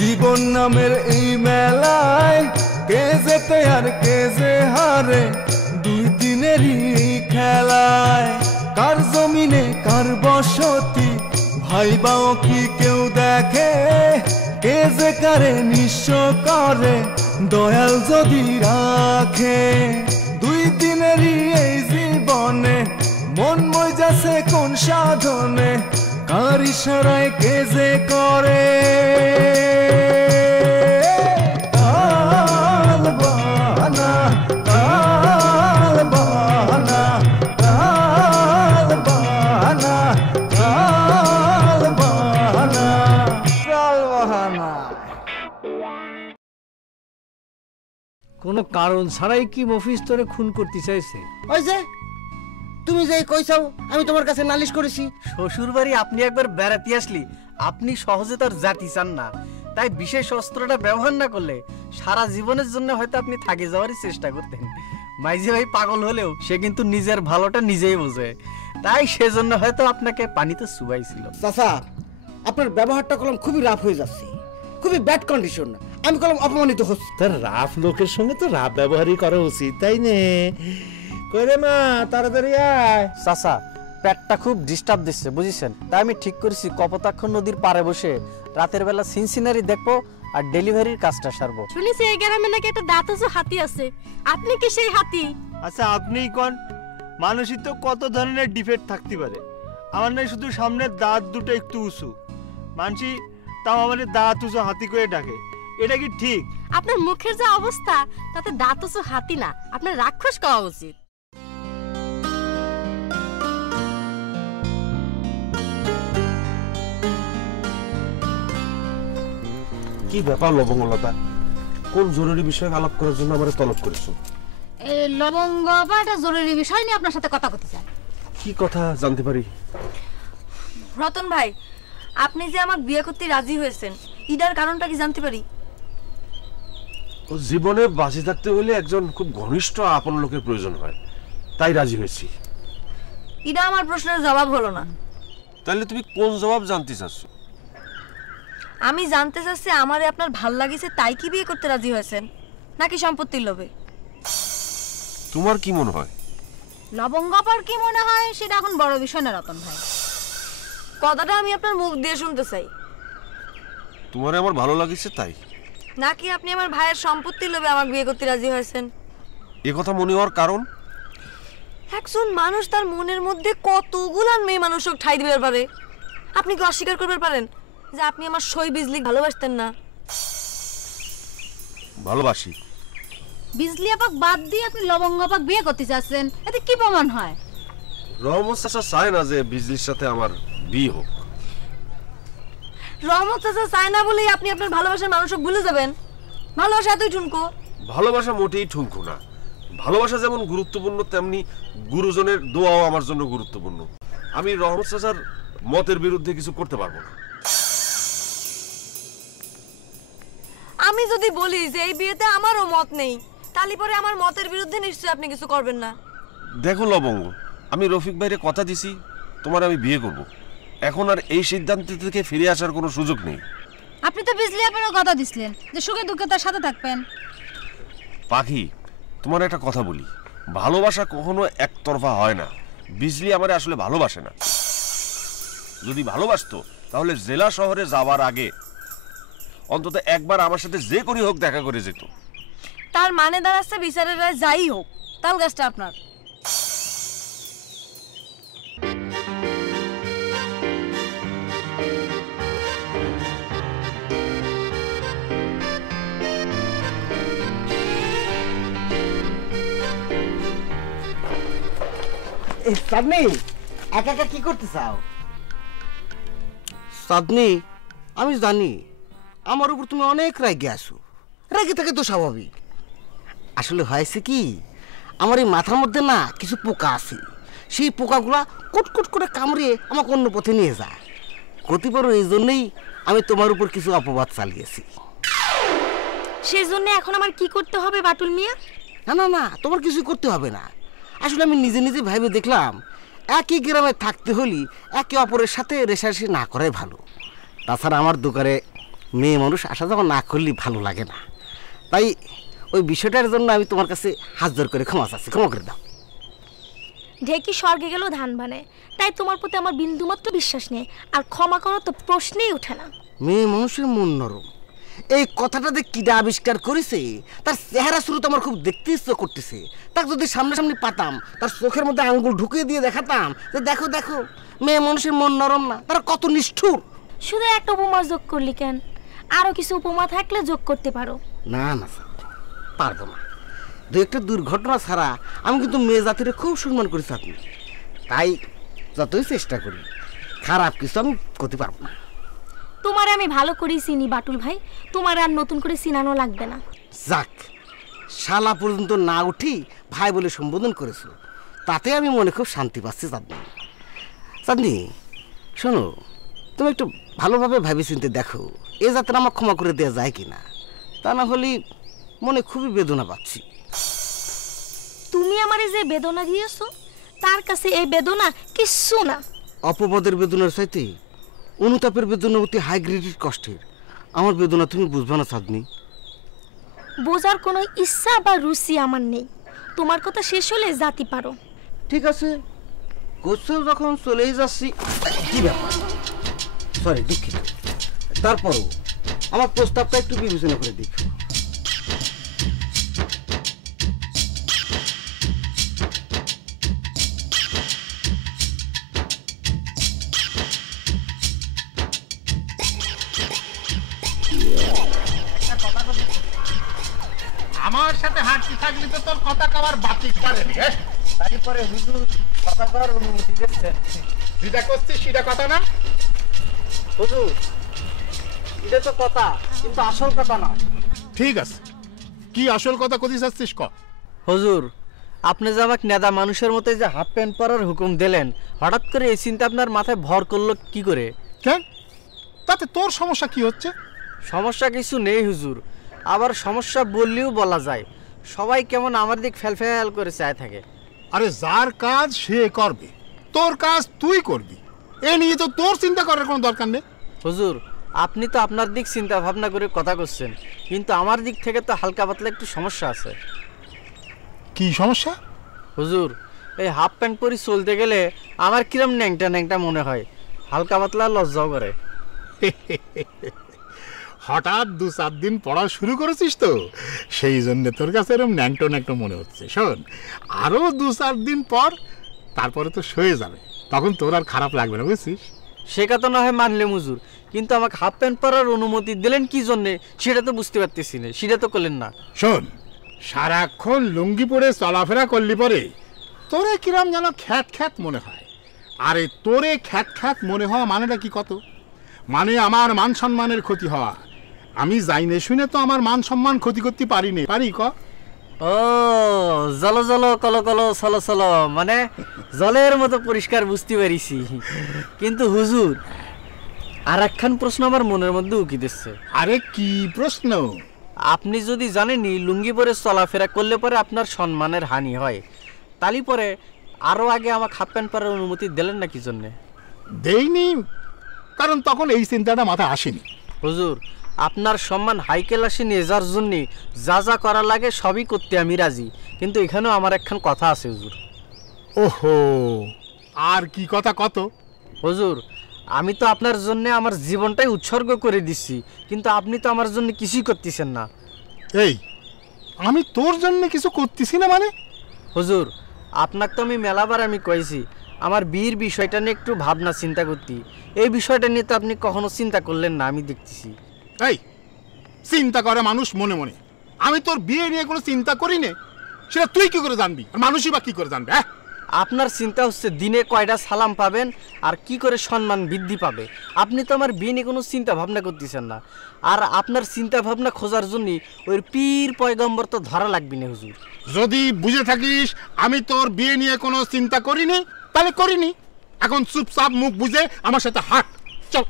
জীবন নামের এই মেলায় কে যেতে আর কে যে হারে, দুই দিনেরই খেলায়। কার জমিনে কার বসতি ভাইবাও কি কেউ দেখে, কে যে কারে নিঃস্ব করে দয়াল যদি রাখে। দুই দিনেরই এই জীবনে মন মজাছে কোন সাধনে, কার ইশারায় কে যে করে কোনো কারণ ছাড়াই কি মফিজ তোরে খুন করতে চাইছে? ওই যে তুমি যে কইছাও আমি তোমার কাছে নালিশ করেছি। শ্বশুর বাড়ি আপনি একবার বেড়াতে আসলি, আপনি সহজে তার জাতি চান না, তাই বিশেষ অস্ত্রটা ব্যবহার না করলে সারা জীবনের জন্য হয়তো আপনি থাকে যাওয়ারই চেষ্টা করতেন। মাইজি ভাই পাগল হলেও সে কিন্তু নিজের ভালোটা নিজেই বোঝে, তাই সেজন্য হয়তো আপনাকে পানিতে চুবাইছিল। চাচা আপনার ব্যবহারটা কলম খুবই রাফ হয়ে যাচ্ছে, খুবই ব্যাড কন্ডিশন। আমি কলম অপমানিত হচ্ছি। তার রাফ লোকের সঙ্গে তো রাফ ব্যবহারই করা উচিত, তাই নে? কইরে মা তাড়াতাড়ি আয়। চাচা পেটটা খুব ডিস্টার্ব দিচ্ছে বুঝিছেন, তাই আমি ঠিক করেছি কপোতাক্ষ নদীর পাড়ে বসে রাতের বেলা সিনসিনারি দেখবো আর ডেলিভারির কাজটা সারবো। শুনেছি এই গ্রামে নাকি একটা দাঁতজো হাতি আছে, আপনি কি সেই হাতি? আচ্ছা আপনিই কোন, মানুষই তো কত ধরনের ডিফেক্ট থাকতে পারে, আমার নয় শুধু সামনের দাঁত দুটো একটু উঁচু, মানসি তাও আমাদের দাঁত উঁচু হাতি করে ডাকে, এটা কি ঠিক? আপনার মুখের যে অবস্থা তাতে দাঁতজো হাতি না, আপনার রাক্ষস কওয়া উচিত। কি ব্যাপার লবঙ্গলতা, কোন জরুরি বিষয়ে আলাপ করার জন্য আমারে তলব করেছো? এই লবঙ্গ একটা জরুরি বিষয় নিয়ে আপনার সাথে কথা বলতে চাই। কি কথা জানতে পারি? রতন ভাই, আপনি যে আমাকে বিয়ে করতে রাজি হয়েছেন, ইদার কারণটা কি জানতে পারি? ও জীবনে বাঁচে থাকতে হলে একজন খুব ঘনিষ্ঠ আপন লোকের প্রয়োজন হয়, তাই রাজি হয়েছি। ইদা আমার প্রশ্নের জবাব হলো না। তাহলে তুমি কোন জবাব জানতে চাচ্ছ? আমি জানতে চাচ্ছি আমারে আপনার ভাল লাগিছে তাই কি বিয়ে করতে রাজি হয়েছেন, নাকি সম্পত্তির লোভে? তোমার কি মনে হয়? লবঙ্গপার কি মনে হয় সেটা এখন বড় বিষয় না রতন ভাই, কথাটা আমি আপনার মুখ দিয়ে শুনতে চাই। তোমারে আমার ভালো লাগিছে তাই, নাকি আপনি আমার ভাইয়ের সম্পত্তির লোভে আমাকে বিয়ে করতে রাজি হয়েছেন? এ কথা মনে হওয়ার কারণ? একজন মানুষ তার মনের মধ্যে কতগুলান মেয়ে মানুষক ঠাই দিবার পারে, আপনি কি অস্বীকার করতে পারেন যে আপনি আমার সই বিজলি ভালোবাসতেন না? ভালোবাসি। বিজলি আপাক বাদ দিয়ে আপনি লবঙ্গপাক বিয়ে করতে চাচ্ছেন, এতে কি প্রমাণ হয়? রহমত চাচা চায় না যে বিজলির সাথে আমার বিয়ে হোক। রহমত চাচা চায় না বলেই আপনি আপনার ভালোবাসার মানুষক ভুলে যাবেন? ভালোবাসা এতই ঠুনকো? ভালোবাসা মোটেই ঠুনকো না। ভালোবাসা যেমন গুরুত্বপূর্ণ তেমনি গুরুজনের দোয়াও আমার জন্য গুরুত্বপূর্ণ। আমি রহমত চাচার মতের বিরুদ্ধে কিছু করতে পারবো না। আমি যদি বলি যে এই বিয়েতে আমারও মত নেই, তাহলে পরে আমার মতের বিরুদ্ধে নিশ্চয়ই আপনি কিছু করবেন না। দেখো লবঙ্গ, আমি রফিক ভাইরে কথা দিছি তোমার আমি বিয়ে করব, এখন আর এই সিদ্ধান্ত থেকে ফিরে আসার কোনো সুযোগ নেই। আপনি তো বিজলি আপারও কথা দিছিলেন যে সুখে দুঃখে তার সাথে থাকবেন। পাখি, তোমার একটা কথা বলি, ভালোবাসা কখনো একতরফা হয় না। বিজলি আমারে আসলে ভালোবাসে না। যদি ভালোবাসতো তাহলে জেলা শহরে যাওয়ার আগে অন্তত একবার আমার সাথে যে করি হোক দেখা করে যেত। তার মানে দাঁড়াচ্ছে বিচারের রায় যাই হোক, তাল গাছটা আপনার। চাঁদনি একা একা কি করতে চাও? চাঁদনি, আমি জানি আমার উপর তুমি অনেক রেগে আছো। রেগে থাকে তো স্বাভাবিক। আসলে হয়েছে কি, আমার এই মাথার মধ্যে না কিছু পোকা আছে, সেই পোকাগুলা কুটকুট করে কামড়িয়ে আমাকে অন্য পথে নিয়ে যায়। ক্ষতি পারো এই জন্যই আমি তোমার উপর কিছু অপবাদ চালিয়েছি। সেই জন্য এখন আমার কি করতে হবে বাটুল মিয়া? না না না, তোমার কিছু করতে হবে না। আসলে আমি নিজে নিজে ভেবে দেখলাম একই গ্রামে থাকতে হলে একে অপরের সাথে রেশারেশি না করাই ভালো। তাছাড়া আমার দোকানে মেয়ে মানুষ আসা যাওয়া না করলে ভালো লাগে না, তাই ওই বিষয়টার জন্য আমি তোমার কাছে হাত জোর করে ক্ষমা চাচ্ছি, ক্ষমা করে দাও। ঢেকি স্বর্গে গেলেও ধান বানায়, তাই তোমার প্রতি আমার বিন্দুমাত্র বিশ্বাস নেই, আর ক্ষমা করো তো প্রশ্নেই ওঠে না। মেয়ে মানুষের মন নরম, এই কথাটা যে কিডা আবিষ্কার করেছে তার চেহারা শুরু তো আমার খুব দেখতে ইচ্ছে করতেছে। তাকে যদি সামনাসামনি পাতাম, তার চোখের মধ্যে আঙ্গুল ঢুকিয়ে দিয়ে দেখাতাম যে দেখো দেখো মেয়ে মানুষের মন নরম না, তারা কত নিষ্ঠুর। শুধু একটা উপমা যোগ করলি কেন? আরো কিছু উপমা থাকলে যোগ করতে পারো। না না পারবো না, দু একটা দুর্ঘটনা ছাড়া আমি কিন্তু মেয়ে জাতির খুব সম্মান করেছি আপনি, তাই যতই চেষ্টা করি খারাপ কিছু আমি করতে পারবো না। তোমারে আমি ভালো করেই চিনি বাটুল ভাই, তোমার আর নতুন করে চিনানো লাগবে না। যাক, শালা পর্যন্ত না উঠি ভাই বলে সম্বোধন করেছো, তাতে আমি মনে খুব শান্তি পাচ্ছি। চাঁদনি চাঁদনি শোনো, তুমি একটু ভালোভাবে ভাবি চিনতে দেখো এ যাত্রা আমার ক্ষমা করে দেওয়া যায় কিনা, তা না হলে মনে খুবই বেদনা পাচ্ছি। তুমি আমারে যে বেদনা দিয়েছো তার কাছে এই বেদনা কিচ্ছু না। অপবাদের বেদনার চাইতে অনুতাপের বেদনা অতি হাই গ্রেডেড কষ্টের। আমার বেদনা তুমি বুঝবে না চাঁদনি। বোঝার কোনো ইচ্ছা বা রুচি আমার নেই, তোমার কথা শেষ হলে জাতি পারো। ঠিক আছে, কোথাও যখন চলেই যাচ্ছি, কি ব্যাপার, সরি দুঃখিত, তারপরও আমার প্রস্তাবটা একটু বিবেচনা করে দেখো। আমার সাথে হাঁটতে থাকলে তো তোর কথা কবার বাতিক পারে নি। তারপরে হুজুর কথা করার অনুমতি দিচ্ছেন। যেটা করছিস সেটা কথা না হুজুর, এটা তো কথা, কিন্তু আসল কথা না। ঠিক আছে, কি আসল কথা কতি চাচ্ছিস ক। হুজুর, আপনি যে আমাকে নেদা মানুষের মতো যে হাফ প্যান্ট পরার হুকুম দিলেন, হঠাৎ করে এই চিন্তা আপনার মাথায় ভর করলো কি করে? কেন, তাতে তোর সমস্যা কি হচ্ছে? সমস্যা কিছু নেই হুজুর, আবার সমস্যা বললেও বলা যায়। সবাই কেমন আমার দিক ফেল করে চায় থাকে। আরে যার কাজ সে করবে, তোর কাজ তুই করবি, এ নিয়ে তো তোর চিন্তা করার কোনো দরকার নেই। হুজুর, আপনি তো আপনার দিক চিন্তা ভাবনা করে কথা করছেন, কিন্তু আমার দিক থেকে তো হালকা পাতলা একটু সমস্যা আছে। কি সমস্যা? হুজুর, এই হাফ প্যান্ট পরি চলতে গেলে আমার কিরম ন্যাংটা ন্যাংটা মনে হয়, হালকা পাতলা লজ্জাও করে। হঠাৎ 2-4 দিন পড়া শুরু করেছিস তো, সেই জন্য তোর কাছে এরকম ন্যাংটো ন্যাংটো মনে হচ্ছে। শোন, আরো 2-4 দিন পর তারপরে তো সয়ে যাবে, তখন তোর আর খারাপ লাগবে না, বুঝছিস? সে কথা না হয় মানলে হুজুর, কিন্তু আমাকে হাফ প্যান্ট পরার অনুমতি দিলেন কি জন্যে সেটা তো বুঝতে পারতেছি না, সেটা তো করলেন না। শোন, সারাক্ষণ লুঙ্গি পরে চলাফেরা করলি পরে তোরে কিরম যেন খ্যাত খ্যাত মনে হয়। আরে তোরে খ্যাত খ্যাত মনে হওয়া মানেটা কি কত? মানে আমার মান সম্মানের ক্ষতি হওয়া। আমি যাইনে শুনে তো আমার মান সম্মান ক্ষতি করতে পারিনি, পারি ক? ও জলো জলো কলো কলো চলো চলো, মানে জলের মতো পরিষ্কার বুঝতে পারিছি। কিন্তু হুজুর, আর একখান প্রশ্ন আমার মনের মধ্যে উকি দিচ্ছে। আরে কি প্রশ্ন? আপনি যদি জানেনই লুঙ্গি পরে চলাফেরা করলে পরে আপনার সম্মানের হানি হয়, তালি পরে আরো আগে আমাকে হাফ প্যান্ট পরার অনুমতি দিলেন না কি জন্যে? দেইনি, কারণ তখন এই চিন্তাটা মাথায় আসেনি। হুজুর, আপনার সম্মান হাই ক্লাসে নিয়ে যাওয়ার জন্য যা যা করা লাগে সবই করতে আমি রাজি, কিন্তু এখানেও আমার একখান কথা আছে হুজুর। ওহো, আর কি কথা কত? হুজুর, আমি তো আপনার জন্য আমার জীবনটাই উৎসর্গ করে দিচ্ছি, কিন্তু আপনি তো আমার জন্য কিছুই করতেছেন না। এই, আমি তোর জন্য কিছু করতেছি না মানে? হুজুর, আপনাকে তো আমি মেলাবার আমি কইছি আমার বিয়ের বিষয়টা নিয়ে একটু ভাবনা চিন্তা করতে, এই বিষয়টা নিয়ে তো আপনি কখনো চিন্তা করলেন না, আমি দেখতেছি। এই, চিন্তা করে মানুষ মনে মনে, আমি তোর বিয়ে নিয়ে কোনো চিন্তা করি না, সেটা তুই কি করে জানবি? মানুষই বা কি করে জানবে? আপনার চিন্তা হচ্ছে দিনে কয়টা সালাম পাবেন আর কি করে সম্মান বৃদ্ধি পাবে। আপনি তো আমার বিয়ে নিয়ে কোনো চিন্তা ভাবনা করতেছেন না, আর আপনার চিন্তা ভাবনা খোঁজার জন্য ওই পীর পয়গম্বর তো ধরা লাগবে না হুজুর। যদি বুঝে থাকিস আমি তোর বিয়ে নিয়ে কোনো চিন্তা করিনি, তাহলে করিনি। এখন চুপচাপ মুখ বুঝে আমার সাথে হাঁট, চল।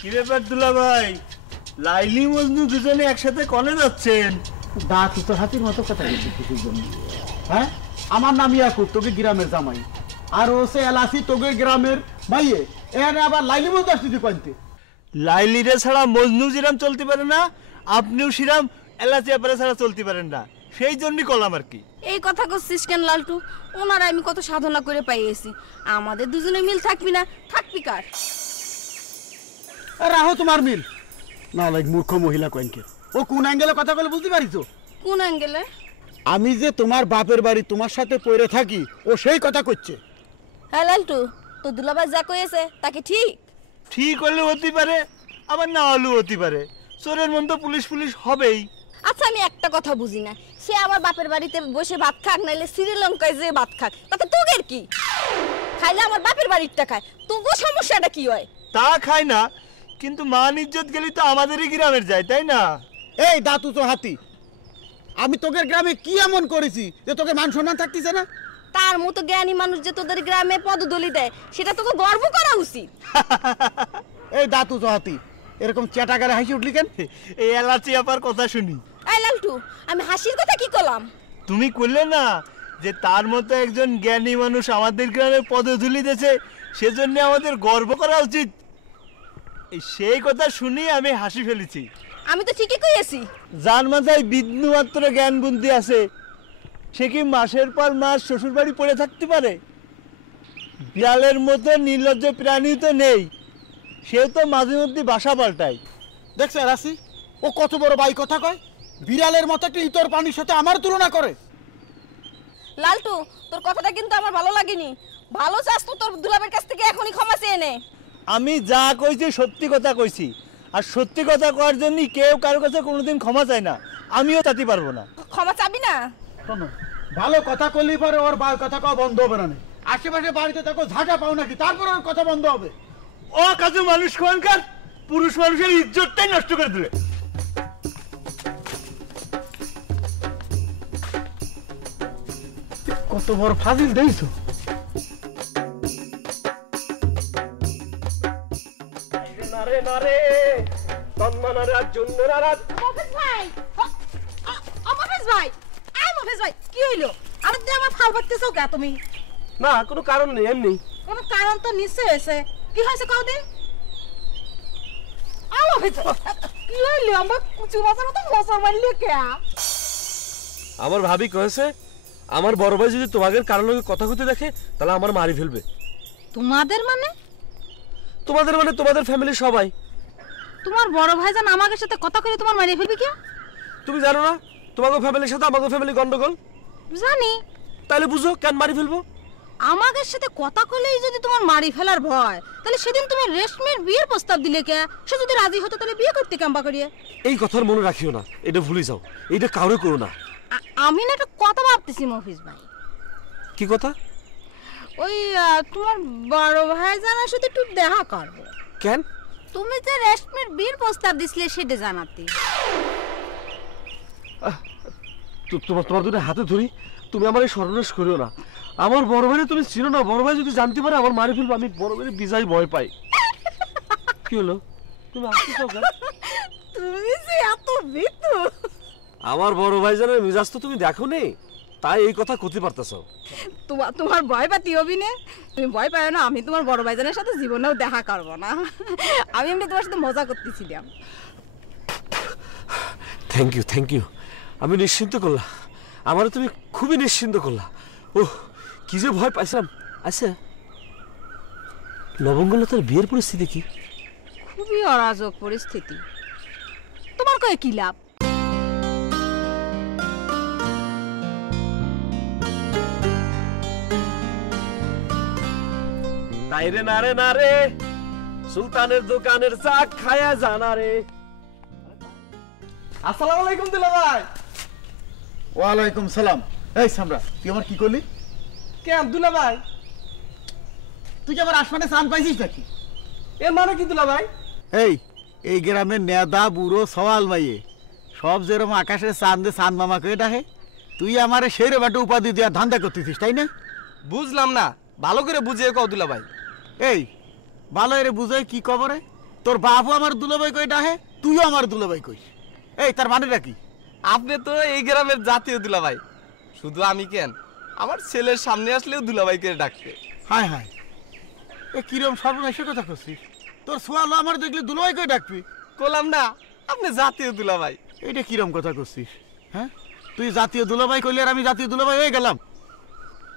কি ব্যাপার দুলা ভাই, লাইলি মজনু দুজনে একসাথে কনে যাচ্ছেন? দাঁত তো হাতির মতো কথা বলছি কিছুর জন্য। হ্যাঁ আমার নাম ইয়াকুব, তোকে গ্রামের জামাই। আর ও সে এলাসি তোকে গ্রামের ভাইয়ে। এখানে আবার লাইলি বলতে আসছি কইতে। লাইলিরে ছাড়া মজনু যেরাম চলতে পারে না, আপনিও সেরাম এলাচি ব্যাপারে ছাড়া চলতে পারেন না, সেই জন্যই কলাম আর কি। এই কথা করছিস কেন লালটু? ওনারা আমি কত সাধনা করে পাইয়েছি, আমাদের দুজনে মিল থাকবি না, থাকবি কার? রাহো তোমার মিল না, লাইক মূর্খ মহিলা কয়েনকে। ও কোন অ্যাঙ্গেলে কথা বলে বুঝতে পারিস? কোন অ্যাঙ্গেলে? আমি যে তোমার বাপের বাড়ি তোমার সাথে পড়ে থাকি, ও সেই কথা করছে। হ্যাঁ লালটু, তো দুলাভাই যা কইছে তাকে ঠিক ঠিক হলে হতে পারে, আবার না হলেও হতে পারে। চোরের মন তো পুলিশ পুলিশ হবেই। আচ্ছা আমি একটা কথা বুঝি না, সে আমার বাপের বাড়িতে বসে ভাত খাক, নাইলে শ্রীলঙ্কায় যে ভাত খাক, তাতে তোগের কি? খাইলে আমার বাপের বাড়িরটা খায়, তোগো সমস্যাটা কি হয়? তা খায় না, কিন্তু মান ইজ্জত গেলি তো আমাদেরই গ্রামের যায়, তাই না? এই দাতু তো হাতি, আমি তোকে গ্রামে কি এমন করেছি যে তোকে মান সম্মান থাকতেছে না? তার মতো জ্ঞানী মানুষ যে তোদের গ্রামে পদদলি দেয়, সেটা তোকে গর্ব করা উচিত। এই দাতু তো হাতি, এরকম চেটাগারে হাসি উঠলি কেন? এই এলাচি আপার কথা শুনি। এই লালটু, আমি হাসির কথা কি করলাম? তুমি করলে না যে তার মতো একজন জ্ঞানী মানুষ আমাদের গ্রামে পদধূলি দিয়েছে, সেজন্য আমাদের গর্ব করা উচিত। এই সেই কথা শুনি আমি হাসি ফেলেছি। আমি তো ঠিকই কইছি। যার মাথায় বিন্দু মাত্র জ্ঞান বুদ্ধি আছে, সে কি মাসের পর মাস শ্বশুর বাড়ি পড়ে থাকতে পারে? বিড়ালের মতো নির্লজ্জ প্রাণী তো নেই, সেও তো মাঝে মধ্যে বাসা পাল্টায়। দেখছে রাশি, ও কত বড় বাই কথা কয়। বিড়ালের মতো একটা ইতর প্রাণীর সাথে আমার তুলনা করে। লালটু, তোর কথাটা কিন্তু আমার ভালো লাগেনি। ভালো চাস তো তোর দুলাবের কাছ থেকে এখনই ক্ষমা চেয়ে নে। আমি যা কইছি সত্যি কথা কইছি, আর সত্যি কথা করার জন্য কেউ কারো কাছে কোনোদিন ক্ষমা চায় না, আমিও চাইতে পারবো না। ক্ষমা চাবি না? শোনো, ভালো কথা করলি পরে ওর বার কথা কওয়া বন্ধ হবে না। আশেপাশে বাড়িতে থাকো, ঝাঁটা পাও নাকি, তারপর ওর কথা বন্ধ হবে। ও কাজু মানুষ কোনকার পুরুষ মানুষের ইজ্জতটাই নষ্ট করে দিলে। কত বড় ফাজিল দেইছো। নারে নারে তন্মনারে আর জন্নরা রাত। মফিজ ভাই, মফিজ ভাই, মফিজ ভাই, কি হইলো? আরে তুই আমার ফাল বাটতেছো কে তুমি? না কোনো কারণ নেই, এমনি। কোনো কারণ তো নিশ্চয় হয়েছে। কি হয়েছে কও দি? মফিজ কি হইলো? আমার কুচু মাছের মতো মশার মারলি কে? আমার ভাবি কয়েছে আমার বড় ভাই যদি তোমাদের কারোর লগে কথা কইতে দেখে তাহলে আমার মারি ফেলবে। তোমাদের মানে? তোমাদের মানে তোমাদের ফ্যামিলি সবাই। তোমার বড় ভাইজান আমাদের সাথে কথা কইলে তোমার মারি ফেলবে কি? তুমি জানো না তোমাদের ফ্যামিলির সাথে আমাদের ফ্যামিলি গন্ডগোল? জানি। তাহলে বুঝো কেন মারি ফেলবো? আমাদের সাথে কথা কইলেই যদি তোমার মারি ফেলার ভয়, তাহলে সেদিন তুমি রেশমির বিয়ের প্রস্তাব দিলে কে? সে যদি রাজি হতো তাহলে বিয়ে করতে কাম্বা করিয়ে। এই কথার মনে রাখিও না, এটা ভুলে যাও, এটা কাউরে করো না। আমি না একটা কথা ভাবতেছি মফিজ ভাই। কি কথা? ওই তোমার বড় ভাইজানের সাথে একটু দেখা করবো। কেন? তুমি যে রেশমির বিয়ের প্রস্তাব দিছিলে সেটা জানাতে। তোমার দুটো হাতে ধরি, তুমি আমার এই সর্বনাশ করিও না। আমার বড় ভাই তুমি চিনো না, বড় ভাই যদি জানতে পারে আমার মারি ফেলবো। আমি বড় ভাই বিজাই ভয় পাই। কি হলো? তুমি আসছো কেন? তুমি যে এত ভীতু। আমার বড় ভাই জানের মিজাজ তো তুমি দেখো নি, তাই এই কথা করতে পারতেছো। তোমার ভয় পাতি হবি না? তুমি ভয় পাও না, আমি তোমার বড় ভাইজানের সাথে জীবনেও দেখা করবো না। আমি এমনি তোমার সাথে মজা করতেছিলাম। Thank you. আমি নিশ্চিন্ত করলাম, আমার তুমি খুবই নিশ্চিন্ত করলা। ওহ কি যে ভয় পাইছিলাম। আচ্ছা লবঙ্গলতার বিয়ের পরিস্থিতি কি? খুবই অরাজক পরিস্থিতি। তোমার কয়ে কি লাভ? নাইরে নারে নারে সুলতানের দোকানের চা খায়া জানা রে। আসসালামু আলাইকুম দুলা ভাই। ওয়ালাইকুম সালাম। এই সামরা, তুই আমার কি করলি? কেন দুলা ভাই? তুই কি আমার আসমানে চাঁদ পাইছিস নাকি? এর মানে কি দুলা ভাই? এই গ্রামের নেদা বুড়ো সওয়াল মাইয়ে সব যেরকম আকাশের চাঁদে চাঁদ মামা করে ডাকে, তুই আমার সেই রকম একটা উপাধি দেওয়ার ধান্দা করতেছিস, তাই না? বুঝলাম না, ভালো করে বুঝিয়ে কও দুলা ভাই। এই ভালো এর বুঝে কি খবরে? তোর বাপও আমার দুলাভাই কই ডাকে, তুইও আমার দুলাভাই কইস। এই তার মানেটা কি? আপনি তো এই গ্রামের জাতীয় দুলা ভাই, শুধু আমি কেন, আমার ছেলের সামনে আসলেও দুলাভাইকে ডাকবে। হায় হায়, এ কিরম সর্বনাশের কথা করছিস? তোর সোয়াল আমার দেখলে দুলাভাইকে ডাকবি? বললাম না আপনি জাতীয় দুলাভাই। এটা কিরম কথা করছিস? হ্যাঁ, তুই জাতীয় দুলাভাই কইলে আর আমি জাতীয় দুলাভাই হয়ে গেলাম?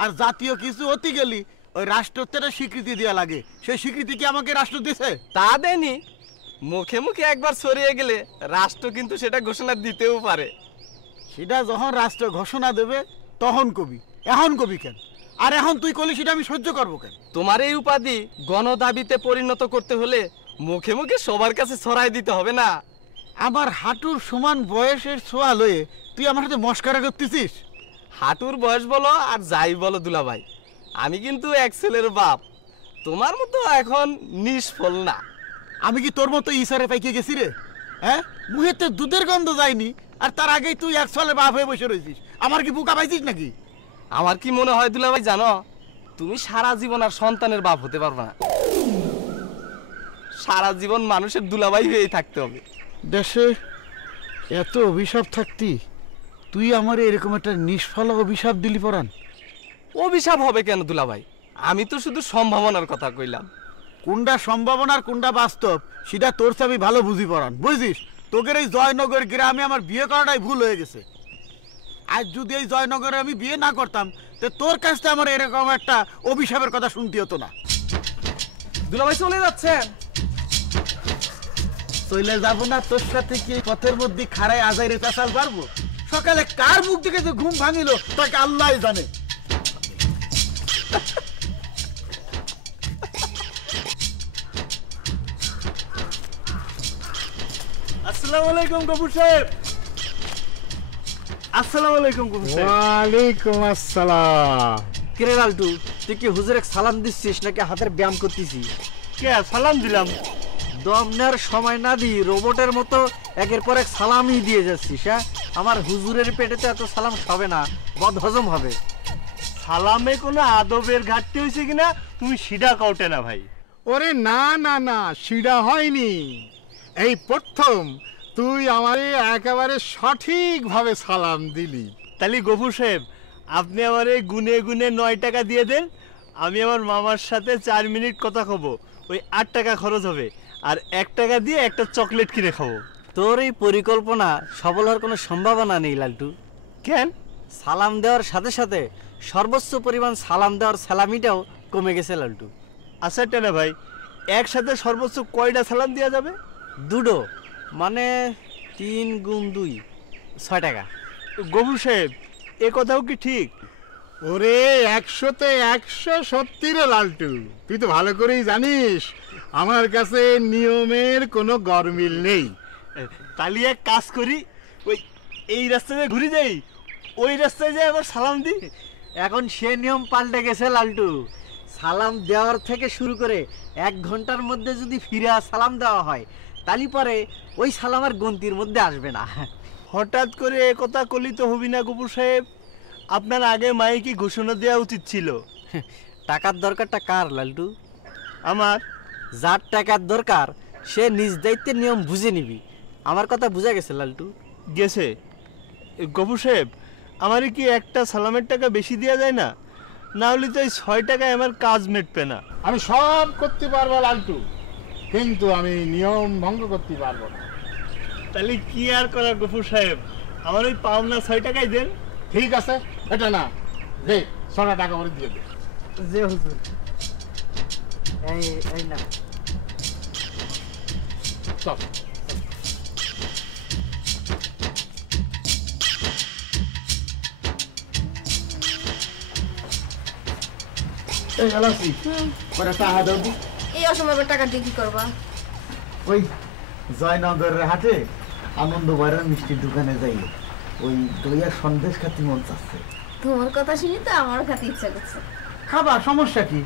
আর জাতীয় কিছু হতে গেলি ওই রাষ্ট্রত্বের স্বীকৃতি দেওয়া লাগে, সেই স্বীকৃতি কি আমাকে রাষ্ট্র দিছে? তা দেয়নি, মুখে মুখে একবার ছড়িয়ে গেলে রাষ্ট্র কিন্তু সেটা ঘোষণা দিতেও পারে। সেটা যখন রাষ্ট্র ঘোষণা দেবে তখন কবি, এখন কবি কেন? আর এখন তুই কইলি সেটা আমি সহ্য করবো কেন? তোমার এই উপাধি গণদাবিতে পরিণত করতে হলে মুখে মুখে সবার কাছে ছড়াই দিতে হবে না। আমার হাঁটুর সমান বয়সের ছোঁয়া লয়ে তুই আমার সাথে মস্কারা করতেছিস? হাঁটুর বয়স বলো আর যাই বলো দুলাভাই, আমি কিন্তু এক ছেলের বাপ, তোমার মতো এখন নিষ্ফল না। আমি কি তোর মতো ইসারে পাইকে গেছি রে? হ্যাঁ, মুহেতে দুধের গন্ধ যায়নি আর তার আগেই তুই এক সালে বাপ হয়ে বসে রয়েছিস। আমার কি বুকা পাইছিস নাকি? আমার কি মনে হয় দুলাভাই জানো, তুমি সারা জীবন আর সন্তানের বাপ হতে পারবে না, সারা জীবন মানুষের দুলাভাই হয়েই থাকতে হবে। দেশে এত অভিশাপ থাকতি তুই আমার এরকম একটা নিষ্ফল অভিশাপ দিলি পরান? অভিশাপ হবে কেন দুলাভাই, আমি তো শুধু সম্ভাবনার কথা কইলাম। কোনটা সম্ভাবনার কোনটা বাস্তব সেটা তোর আমি ভালো বুঝি পরান, বুঝিস? তোকের এই জয়নগর গ্রামে আমার বিয়ে করাটাই ভুল হয়ে গেছে। আজ যদি এই জয়নগরে আমি বিয়ে না করতাম তো তোর কাছ থেকে আমার এরকম একটা অভিশাপের কথা শুনতে হতো না। দুলাভাই চলে যাচ্ছেন? চলে যাবো না, তোর সাথে কি পথের মধ্যে খাড়ায় আজাইরে পেশাল পারবো? সকালে কার মুখ থেকে যে ঘুম ভাঙিল তাকে আল্লাহ জানে। আসসালামু আলাইকুম গফুর সাহেব। আসসালামু আলাইকুম গফুর সাহেব। ওয়ালাইকুম আসসালাম। কিরে লালটু, তুই কি হুজুরে সালাম দিচ্ছিস নাকি হাতের ব্যায়াম করতেছিস? কে সালাম দিলাম? দম নেওয়ার সময় না দি রোবটের মতো একের পর এক সালামই দিয়ে যাচ্ছিস। হ্যাঁ, আমার হুজুরের পেটেতে এত সালাম হবে না, বদহজম হবে। সালামে কোনো আদবের ঘাটতি হয়েছে কিনা তুমি সিধা কাউটে না ভাই। ওরে না না না, সিডা হয়নি, এই প্রথম তুই আমারে একেবারে সঠিকভাবে সালাম দিলি। তাহলে গফুর সাহেব আপনি আমারে গুনে গুনে 9 টাকা দিয়ে দেন, আমি আমার মামার সাথে 4 মিনিট কথা কব, ওই 8 টাকা খরচ হবে, আর 1 টাকা দিয়ে একটা চকলেট কিনে খাবো। তোর এই পরিকল্পনা সফল হওয়ার কোনো সম্ভাবনা নেই লালটু। কেন? সালাম দেওয়ার সাথে সাথে সর্বোচ্চ পরিমাণ সালাম দেওয়ার সালামিটাও কমে গেছে লালটু। আচ্ছা টেনা ভাই, একসাথে সর্বোচ্চ কয়টা সালাম দেওয়া যাবে? দুটো, মানে 3 গুণ 2 6 টাকা। গফুর সাহেব এ কথাও কি ঠিক? ওরে 100-তে 100 সত্যি রে লালটু, তুই তো ভালো করেই জানিস আমার কাছে নিয়মের কোনো গরমিল নেই। তাহলে এক কাজ করি, ওই এই রাস্তায় ঘুরে যাই, ওই রাস্তায় যাই আবার সালাম দিই। এখন সে নিয়ম পাল্টে গেছে লালটু। সালাম দেওয়ার থেকে শুরু করে 1 ঘন্টার মধ্যে যদি ফিরে সালাম দেওয়া হয় তাহলে পরে ওই সালাম আর গন্তির মধ্যে আসবে না। হঠাৎ করে এ কথা কলি তো হবি না গফুর সাহেব, আপনার আগে মাইকে ঘোষণা দেওয়া উচিত ছিল। টাকার দরকারটা কার লালটু? আমার। যার টাকার দরকার সে নিজ দায়িত্বের নিয়ম বুঝে নিবি। আমার কথা বুঝা গেছে লালটু? গেছে। গফুর সাহেব আমারে কি একটা সালামের টাকা বেশি দেওয়া যায় না? না হলে তো এই 6 টাকায় আমার কাজ মেটবে না। আমি সব করতে পারবো লালটু, কিন্তু আমি নিয়ম ভঙ্গ করতে পারবো না। তাহলে কি আর করার গফুর সাহেব, আমার ওই পাওনা 6 টাকাই দেন। ঠিক আছে, এটা না দে, 6 টাকা করে দিয়ে দে। যে হুজুর, এই না চল। এই আলাসি পরে টাকা দাও দি। এই অসময় টাকা দিয়ে কি করবা? ওই জয়নগরের হাটে আনন্দ বাইরের মিষ্টির দোকানে যাই, ওই দই আর সন্দেশ খাতি মন চাচ্ছে। তোমার কথা শুনি তো আমারও খেতে ইচ্ছা করছে। খাবা, সমস্যা কি?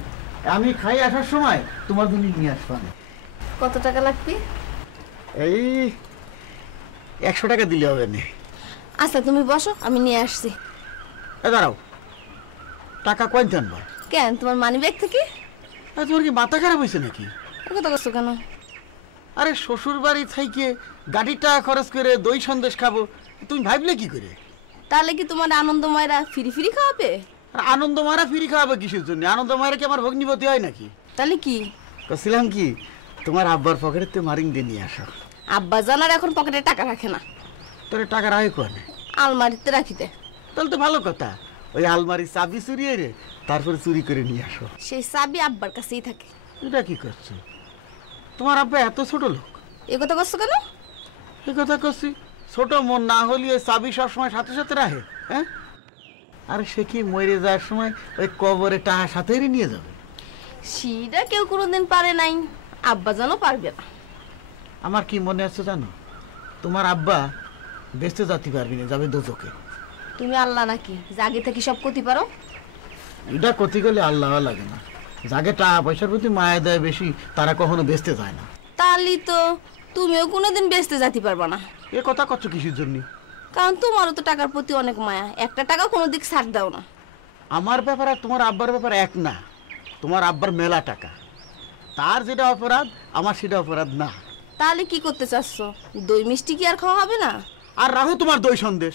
আমি খাই আসার সময় তোমার জন্য নিয়ে আসবা। কত টাকা লাগবে? এই 100 টাকা দিলে হবে না? আচ্ছা তুমি বসো, আমি নিয়ে আসছি। দাঁড়াও, টাকা কয়ন আনবা? কেন, তোমার মানি ব্যাগ থেকে? তোমার কি মাথা খারাপ হয়েছে নাকি? কথা করছো কেন? আরে শ্বশুর বাড়ি থেকে গাড়ির টাকা খরচ করে দই সন্দেশ খাবো, তুমি ভাবলে কি করে? তাহলে কি তোমার আনন্দময়রা ফিরি ফিরি খাওয়াবে? আনন্দময়রা ফিরি খাওয়াবে কিসের জন্য? আনন্দময়রা কি আমার ভগ্নিপতি হয় নাকি? তাহলে কি বলছিলাম কি, তোমার আব্বার পকেটে মারিং দিয়ে নিয়ে আসো। আব্বা জানার এখন পকেটে টাকা রাখে না। তোর টাকা রাখে কোনে? আলমারিতে রাখি দে। তাহলে তো ভালো কথা, ওই আলমারির চাবি চুরিয়ে রে তারপরে চুরি করে নিয়ে আসো। সেই চাবি আব্বার কাছেই থাকে। এটা কি করছো? তোমার আব্বা এত ছোট লোক? এ কথা করছো কেন? এ কথা করছি, ছোট মন না হলে ওই চাবি সবসময় সাথে সাথে রাখে। হ্যাঁ, আরে সে কি মরে যাওয়ার সময় ওই কবরে টাকা সাথে নিয়ে যাবে? সেটা কেউ কোনোদিন পারে নাই, আব্বা জানো পারবে না। আমার কি মনে আছে জানো, তোমার আব্বা বেঁচে যেতে পারবি না, যাবে দোজকে। তুমি আল্লাহ নাকি জাগে থেকে সব করতে পারো? এটা করতে গেলে আল্লাহ লাগে না, যাকে টাকা পয়সার প্রতি মায়া দেয় বেশি তারা কখনো বেচতে যায় না। তাহলে তো তুমিও কোনোদিন বেচতে যেতে পারবা না। এ কথা করছো কিসের জন্য? কারণ তোমারও তো টাকার প্রতি অনেক মায়া, একটা টাকা কোনো দিক ছাড় দাও না। আমার ব্যাপার আর তোমার আব্বার ব্যাপার এক না। তোমার আব্বার মেলা টাকা, তার যেটা অপরাধ আমার সেটা অপরাধ না। তাহলে কি করতে চাচ্ছ? দই মিষ্টি কি আর খাওয়া হবে না? আর রাখো তোমার দই সন্দেশ,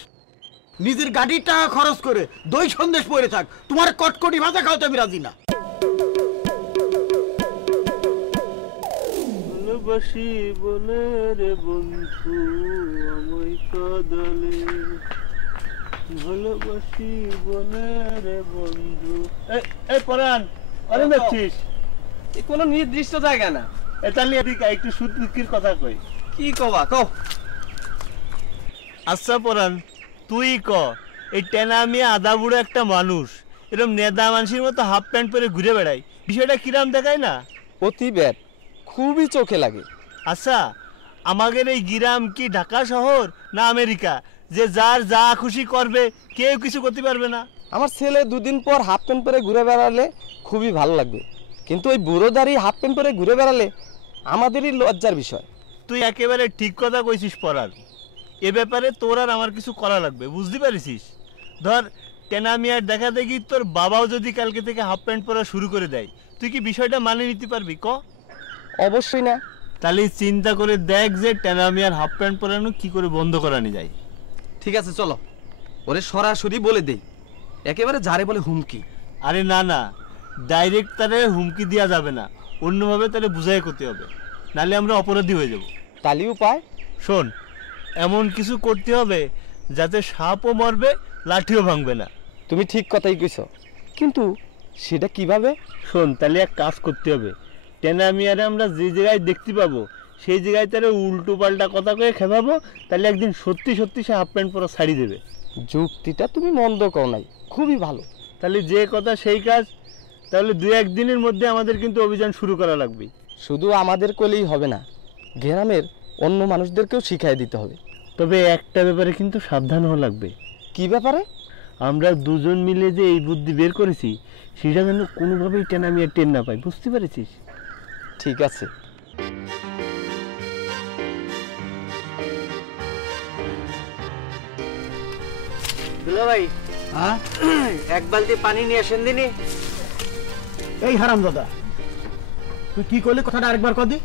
নিজের গাড়ির টাকা খরচ করে দই সন্দেশ পড়ে থাক, তোমার কটকটি ভাজা খাওয়াতে আমি রাজি না। ভালোবাসি বলে রে বন্ধু আমায় কাঁদালে, ভালোবাসি বলে রে বন্ধু। এই পরাণ, আরে দেখছিস কোনো নির্দিষ্ট জায়গা না। তাহলে এদিকে একটু সুদুঃখের কথা কই। কি কবা কও? আচ্ছা পরাণ, তুই ক, এই টেনা মিয়া আদা বুড়ো একটা মানুষ এরকম নেদা মানুষের মতো হাফ প্যান্ট পরে ঘুরে বেড়ায়, বিষয়টা কিরাম দেখায় না? অতি ব্যাড, খুবই চোখে লাগে। আচ্ছা, আমাদের এই গ্রাম কি ঢাকা শহর না আমেরিকা যে যার যা খুশি করবে, কেউ কিছু করতে পারবে না? আমার ছেলে দুদিন পর হাফ প্যান্ট পরে ঘুরে বেড়ালে খুবই ভালো লাগবে, কিন্তু ওই বুড়ো দাঁড়িয়ে হাফ প্যান্ট পরে ঘুরে বেড়ালে আমাদেরই লজ্জার বিষয়। তুই একেবারে ঠিক কথা কইছিস পরার, এ ব্যাপারে তোর আর আমার কিছু করা লাগবে, বুঝতে পারিস? ধর টেনা মিয়ার দেখা দেখি তোর বাবাও যদি কালকে থেকে হাফ প্যান্ট পরা শুরু করে দেয়, তুই কি বিষয়টা মানে নিতে পারবি ক? অবশ্যই না। তাহলে চিন্তা করে দেখ যে টেনা মিয়ার হাফ প্যান্ট পরানো কি করে বন্ধ করানো যায়। ঠিক আছে চলো, ওরে সরাসরি বলে দেই, একেবারে যারে বলে হুমকি। আরে না না, ডাইরেক্ট তারে হুমকি দেওয়া যাবে না, অন্যভাবে তারে বুঝাই করতে হবে, নাহলে আমরা অপরাধী হয়ে যাব। তালি উপায়? শোন, এমন কিছু করতে হবে যাতে সাপও মরবে লাঠিও ভাঙবে না। তুমি ঠিক কথাই কইছো, কিন্তু সেটা কিভাবে? শোন, তাহলে এক কাজ করতে হবে, টেনা মিয়ারে আমরা যে জায়গায় দেখতে পাবো সেই জায়গায় তারে উল্টো পাল্টা কথা কয়ে খেপাবো, তাহলে একদিন সত্যি সত্যি সে হাফ প্যান্ট পরা ছাড়ি দেবে। যুক্তিটা তুমি মন্দ করো নাই, খুবই ভালো। তাহলে যে কথা সেই কাজ, তাহলে 2-1 দিনের মধ্যে আমাদের কিন্তু অভিযান শুরু করা লাগবে। শুধু আমাদের কোলেই হবে না, গ্রামের অন্য মানুষদেরকেও শিখাই দিতে হবে। তবে একটা ব্যাপারে কিন্তু সাবধান হওয়া লাগবে। কি ব্যাপারে? আমরা দুজন মিলে যে এই বুদ্ধি বের করেছি সেটা যেন কোনোভাবেই টেনা মিয়া টেন না পাই, বুঝতে পারছিস? ঠিক আছে। দুলা ভাই, এক বালতি পানি নিয়ে আসেন দিনি। এই হারাম দাদা, তুই কি করলি কথাটা আরেকবার কর দি।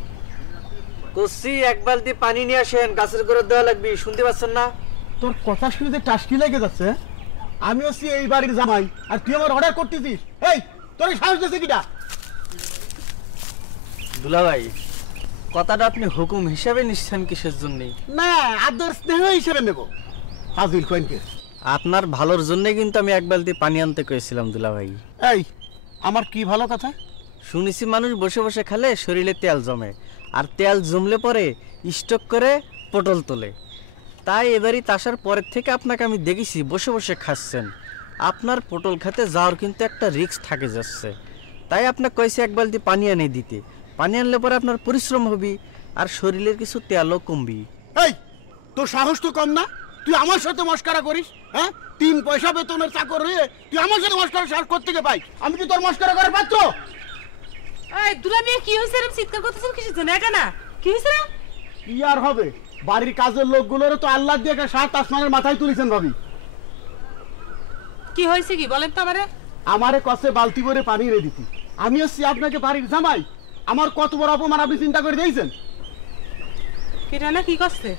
কষি এক বালতি পানি নিয়ে আসেন, গাছের গোড়া দেওয়া লাগবে, শুনতে পাচ্ছেন না? তোর কথা শুনে টাস্কি লেগে যাচ্ছে। আমি হচ্ছি এই বাড়ির জামাই আর তুই আমার অর্ডার করতেছিস। এই তোর সাহস দিচ্ছে কিটা? দুলা ভাই, কথাটা আপনি হুকুম হিসাবে নিচ্ছেন কিসের জন্য? না, আদর স্নেহ হিসেবে নেব। ফাজিল কয়েনকে আপনার ভালোর জন্য কিন্তু আমি এক বালতি পানি আনতে কইছিলাম দুলা ভাই। এই আমার কি ভালো কথা? শুনেছি মানুষ বসে বসে খেলে শরীরে তেল জমে, আর তেল জমলে পরে স্টক করে পটল তোলে। তাই এবারই আসার পরের থেকে আপনাকে আমি দেখেছি বসে বসে খাচ্ছেন। আপনার পটল খেতে যাওয়ার কিন্তু একটা রিস্ক থাকে যাচ্ছে, তাই আপনাকে কইছে এক বালতি পানি এনে দিতে। পানি আনলে পরে আপনার পরিশ্রম হবে আর শরীরের কিছু তেলও কমবি। এই তোর সাহস তো কম না, তুই আমার সাথে মস্করা করিস? হ্যাঁ, 3 পয়সা বেতনের চাকর হয়ে তুই আমার সাথে মস্করা সাহস করতে গে পাই? আমি কি তোর মস্করা করার পাত্র? এই দুলা মিয়া কি হইছে রে? চিৎকার করতেছ কিসের জন্য? একা না কি হইছে রে? কি আর হবে, বাড়ির কাজের লোকগুলোর তো আল্লাহ দিয়ে 7 আসমানের মাথায় তুলিছেন ভাবি। কি হইছে কি বলেন তো আমারে? আমারে কসে বালতি করে পানি রে দিতি। আমি হচ্ছি আপনাকে বাড়ির জামাই, আমার কত বড় অপমান আপনি চিন্তা করে দিয়েছেন? কিটা না কি করছে?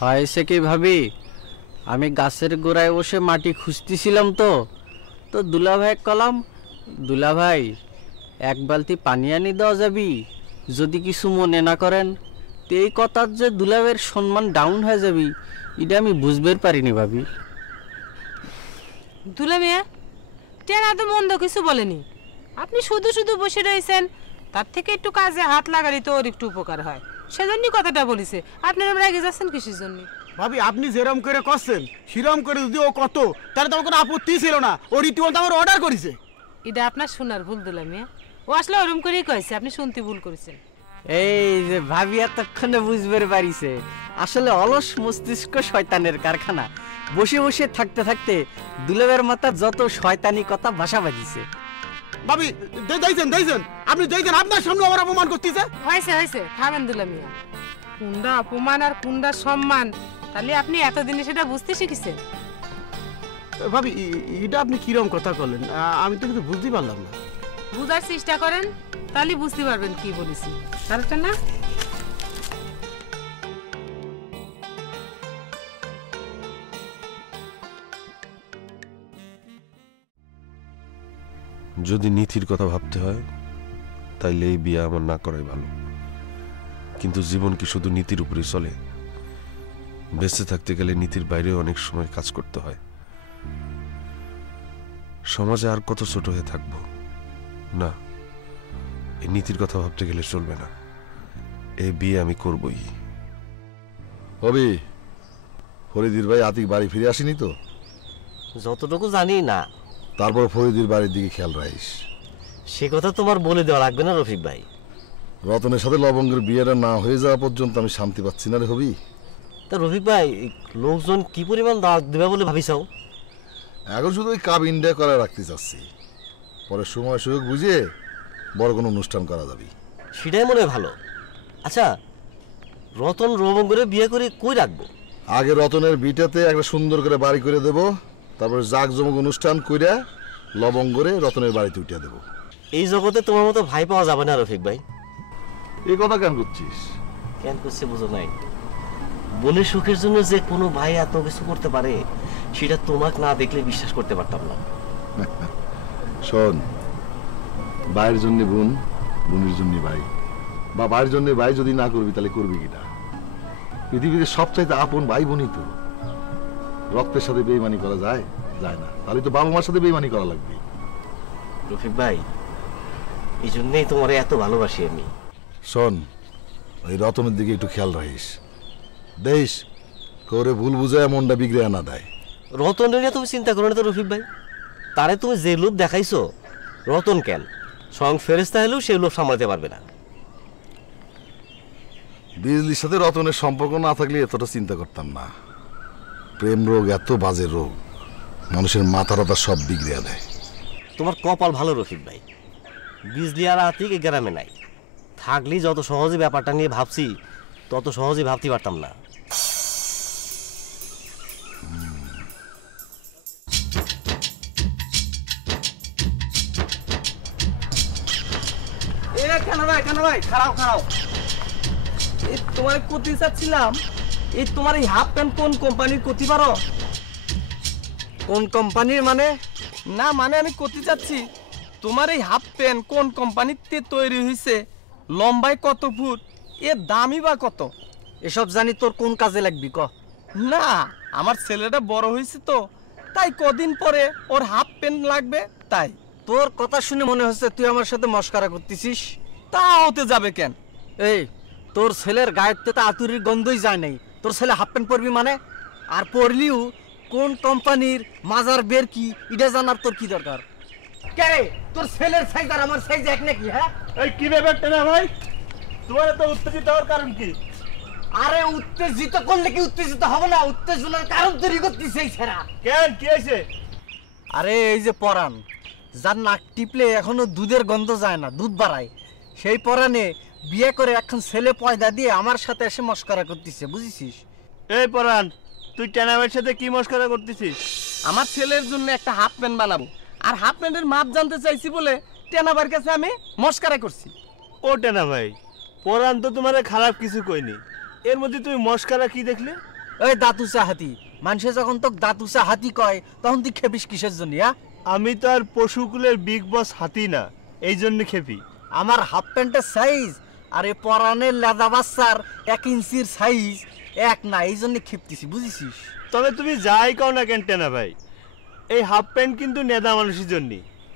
হয়েছে কি ভাবি, আমি গাছের গোড়ায় বসে মাটি খুঁজতেছিলাম তো দুলাভাই কলাম, দুলাভাই এক বালতি পানি আনি দেওয়া যাবি যদি কিছু মনে না করেন। তো এই কথার যে দুলাভাইয়ের সম্মান ডাউন হয়ে যাবি এটা আমি বুঝবার পারিনি ভাবি। দুলা মিয়া টেনা তো মন্দ কিছু বলেনি, আপনি শুধু শুধু বসে রয়েছেন, তার থেকে একটু কাজে হাত লাগালে তো ওর একটু উপকার হয়, সেজন্যই কথাটা বলিছে। আপনারা রেগে যাচ্ছেন কিসের জন্য? ভাবি আপনি যেরম করে করছেন সেরম করে যদি ও কত তাহলে তো আমার কোনো আপত্তি ছিল না। ও রীতিমতো আমার অর্ডার করেছে। এটা আপনার শোনার ভুল দুলা মিয়া, ও আসলে ওরম করেই কয়েছে, আপনি শুনতে ভুল করেছেন। এই যে ভাবি এতক্ষণে বুঝবার পারিছে, আসলে অলস মস্তিষ্ক শয়তানের কারখানা। বসে বসে থাকতে থাকতে দুলাবের মাথা যত শয়তানি কথা ভাষা বাজিছে। ভাবি দেখছেন আপনি দেখছেন আপনার সামনে আমার অপমান করতেছে। হয়েছে থামেন দুলা মিয়া, কুন্ডা অপমান আর কুন্ডা সম্মান, তাহলে আপনি এতদিনে সেটা বুঝতে শিখেছেন? ভাবি এটা আপনি কিরকম কথা বললেন, আমি তো কিছু বুঝতে পারলাম না। বুঝার চেষ্টা করেন, তাহলে বুঝতে পারবেন কি বলেছি। তাহলে না যদি নীতির কথা ভাবতে হয় তাইলে এই বিয়ে আমার না করাই ভালো। কিন্তু জীবন কি শুধু নীতির উপরেই চলে? বেঁচে থাকতে গেলে নীতির বাইরেও অনেক সময় কাজ করতে হয়। সমাজে আর কত ছোট হয়ে থাকবো? না, এই নীতির কথা ভাবতে গেলে চলবে না। এই বিয়ে আমি করবই। হবি ফরিদির ভাই আতিক বাড়ি ফিরে আসেনি তো? যতটুকু জানি না। তারপর ফরিদির বাড়ির দিকে খেয়াল রাখিস। সে কথা তোমার বলে দেওয়া লাগবে না রফিক ভাই। রতনের সাথে লবঙ্গের বিয়েটা না হয়ে যাওয়া পর্যন্ত আমি শান্তি পাচ্ছি না রে হবি। তা রফিক ভাই লোকজন কি পরিমাণ দাওয়াত দেবে বলে ভাবিসাও? এখন শুধু ওই কাবিনটা করে রাখতে চাচ্ছি, পরে সময় সুযোগ বুঝে বড় কোনো অনুষ্ঠান করা যাবে। সেটাই মনে হয় ভালো। আচ্ছা রতন লবঙ্গরে বিয়ে করে কই রাখবো? আগে রতনের বিটাতে একটা সুন্দর করে বাড়ি করে দেব, তারপর জাঁকজমক অনুষ্ঠান কইরা লবঙ্গরে রতনের বাড়িতে উঠিয়ে দেব। এই জগতে তোমার মতো ভাই পাওয়া যাবে না রফিক ভাই। এই কথা কেন করছিস? কেন করছে বুঝো নাই? বোনের সুখের জন্য যে কোনো ভাই এত কিছু করতে পারে সেটা তোমাকে না দেখলে বিশ্বাস করতে পারতাম না। শোন, ভাইয়ের জন্য বোন, বোনের জন্য ভাই, বা ভাইয়ের জন্য ভাই যদি না করবি তাহলে করবি কিনা? পৃথিবীতে সবচাইতে আপন ভাই বোনই তো। রক্তের সাথে বেইমানি করা যায়? যায় না। তাহলে তো বাবা মার সাথে বেইমানি করা লাগবে। রফিক ভাই এই জন্যই তোমার এত ভালোবাসি আমি। শোন, ওই রতনের দিকে একটু খেয়াল রাখিস, দেশ করে ভুল বুঝায় মনটা বিগড়ে না দেয়। রতন নিয়ে তুমি চিন্তা করো না তো রফিক ভাই, তারে তুমি যে লোভ দেখাইছো, রতন কেন স্বয়ং ফেরেশতা হলেও সেই লোভ সামলাতে পারবে না। বিজলির সাথে রতনের সম্পর্ক না থাকলে এতটা চিন্তা করতাম না। প্রেম রোগ এত বাজে রোগ, মানুষের মাথা রাতা সব বিগড়ে দেয়। তোমার কপাল ভালো রফিক ভাই, বিজলি আর আতিক এই গ্রামে নাই। থাকলেই যত সহজে ব্যাপারটা নিয়ে ভাবছি তত সহজে ভাবতে পারতাম না। কেন ভাই খারাপ এই তোমার করতে চাচ্ছিলাম, এই তোমার এই হাফ প্যান্ট কোন কোম্পানির করতে পারো? কোন কোম্পানির মানে? না মানে আমি করতে চাচ্ছি তোমার এই হাফ প্যান্ট কোন কোম্পানিতে তৈরি হয়েছে, লম্বায় কত ফুট, এর দামই বা কত? এসব জানি তোর কোন কাজে লাগবি ক? না আমার ছেলেটা বড় হয়েছে তো, তাই কদিন পরে ওর হাফ প্যান্ট লাগবে। তাই তোর কথা শুনে মনে হচ্ছে তুই আমার সাথে মস্করা করতেছিস। তা হতে যাবে কেন? এই তোর ছেলের গায়ের তো আতুরির গন্ধই যায় নাই, তোর ছেলে হাফ প্যান্ট পরবি মানে? আর পরলিও কোন কোম্পানির মাজার বের কি এটা জানার তোর কি দরকার? কে তোর ছেলের সাইজ আর আমার সাইজ এক নাকি? হ্যাঁ এই কি ব্যাপারটা না ভাই, তোমার তো উত্তেজিত হওয়ার কারণ কি? আরে উত্তেজিত করলে কি উত্তেজিত হবে না? উত্তেজনার কারণ তৈরি করতেছে এই ছেড়া। কেন কি হয়েছে? আরে এই যে পরাণ, যার নাক টিপলে এখনো দুধের গন্ধ যায় না, দুধ বাড়ায়, সেই পরাণে বিয়ে করে এখন ছেলে পয়দা দিয়ে আমার সাথে এসে মস্করা করতেছে, বুঝেছিস? এই পরাণ, তুই টেনাবের সাথে কি মস্করা করতেছিস? আমার ছেলের জন্য একটা হাফ প্যান্ট বানাবো, আর হাফ প্যান্টের মাপ জানতে চাইছি বলে টেনাবার কাছে আমি মস্করা করছি। ও টেনা ভাই, পরাণ তো তোমার খারাপ কিছু কইনি, এর মধ্যে তুমি মস্করা কি দেখলে? ওই দাতু চাহাতি মানুষে যখন তোকে দাঁতুসা হাতি কয় তখন তুই খেপিস কিসের জন্য? আমি তো আর পশুকুলের বিগ বস হাতি না, এই জন্য খেপি। আমার হাফ প্যান্টের সাইজ আর এই পরানের লেদা বাচ্চার 1 ইঞ্চির সাইজ এক না, এই জন্য খেপতেছি, বুঝেছিস? তবে তুমি যাই কও না কেন টেনা ভাই, এই হাফ প্যান্ট কিন্তু নেদা মানুষের জন্য।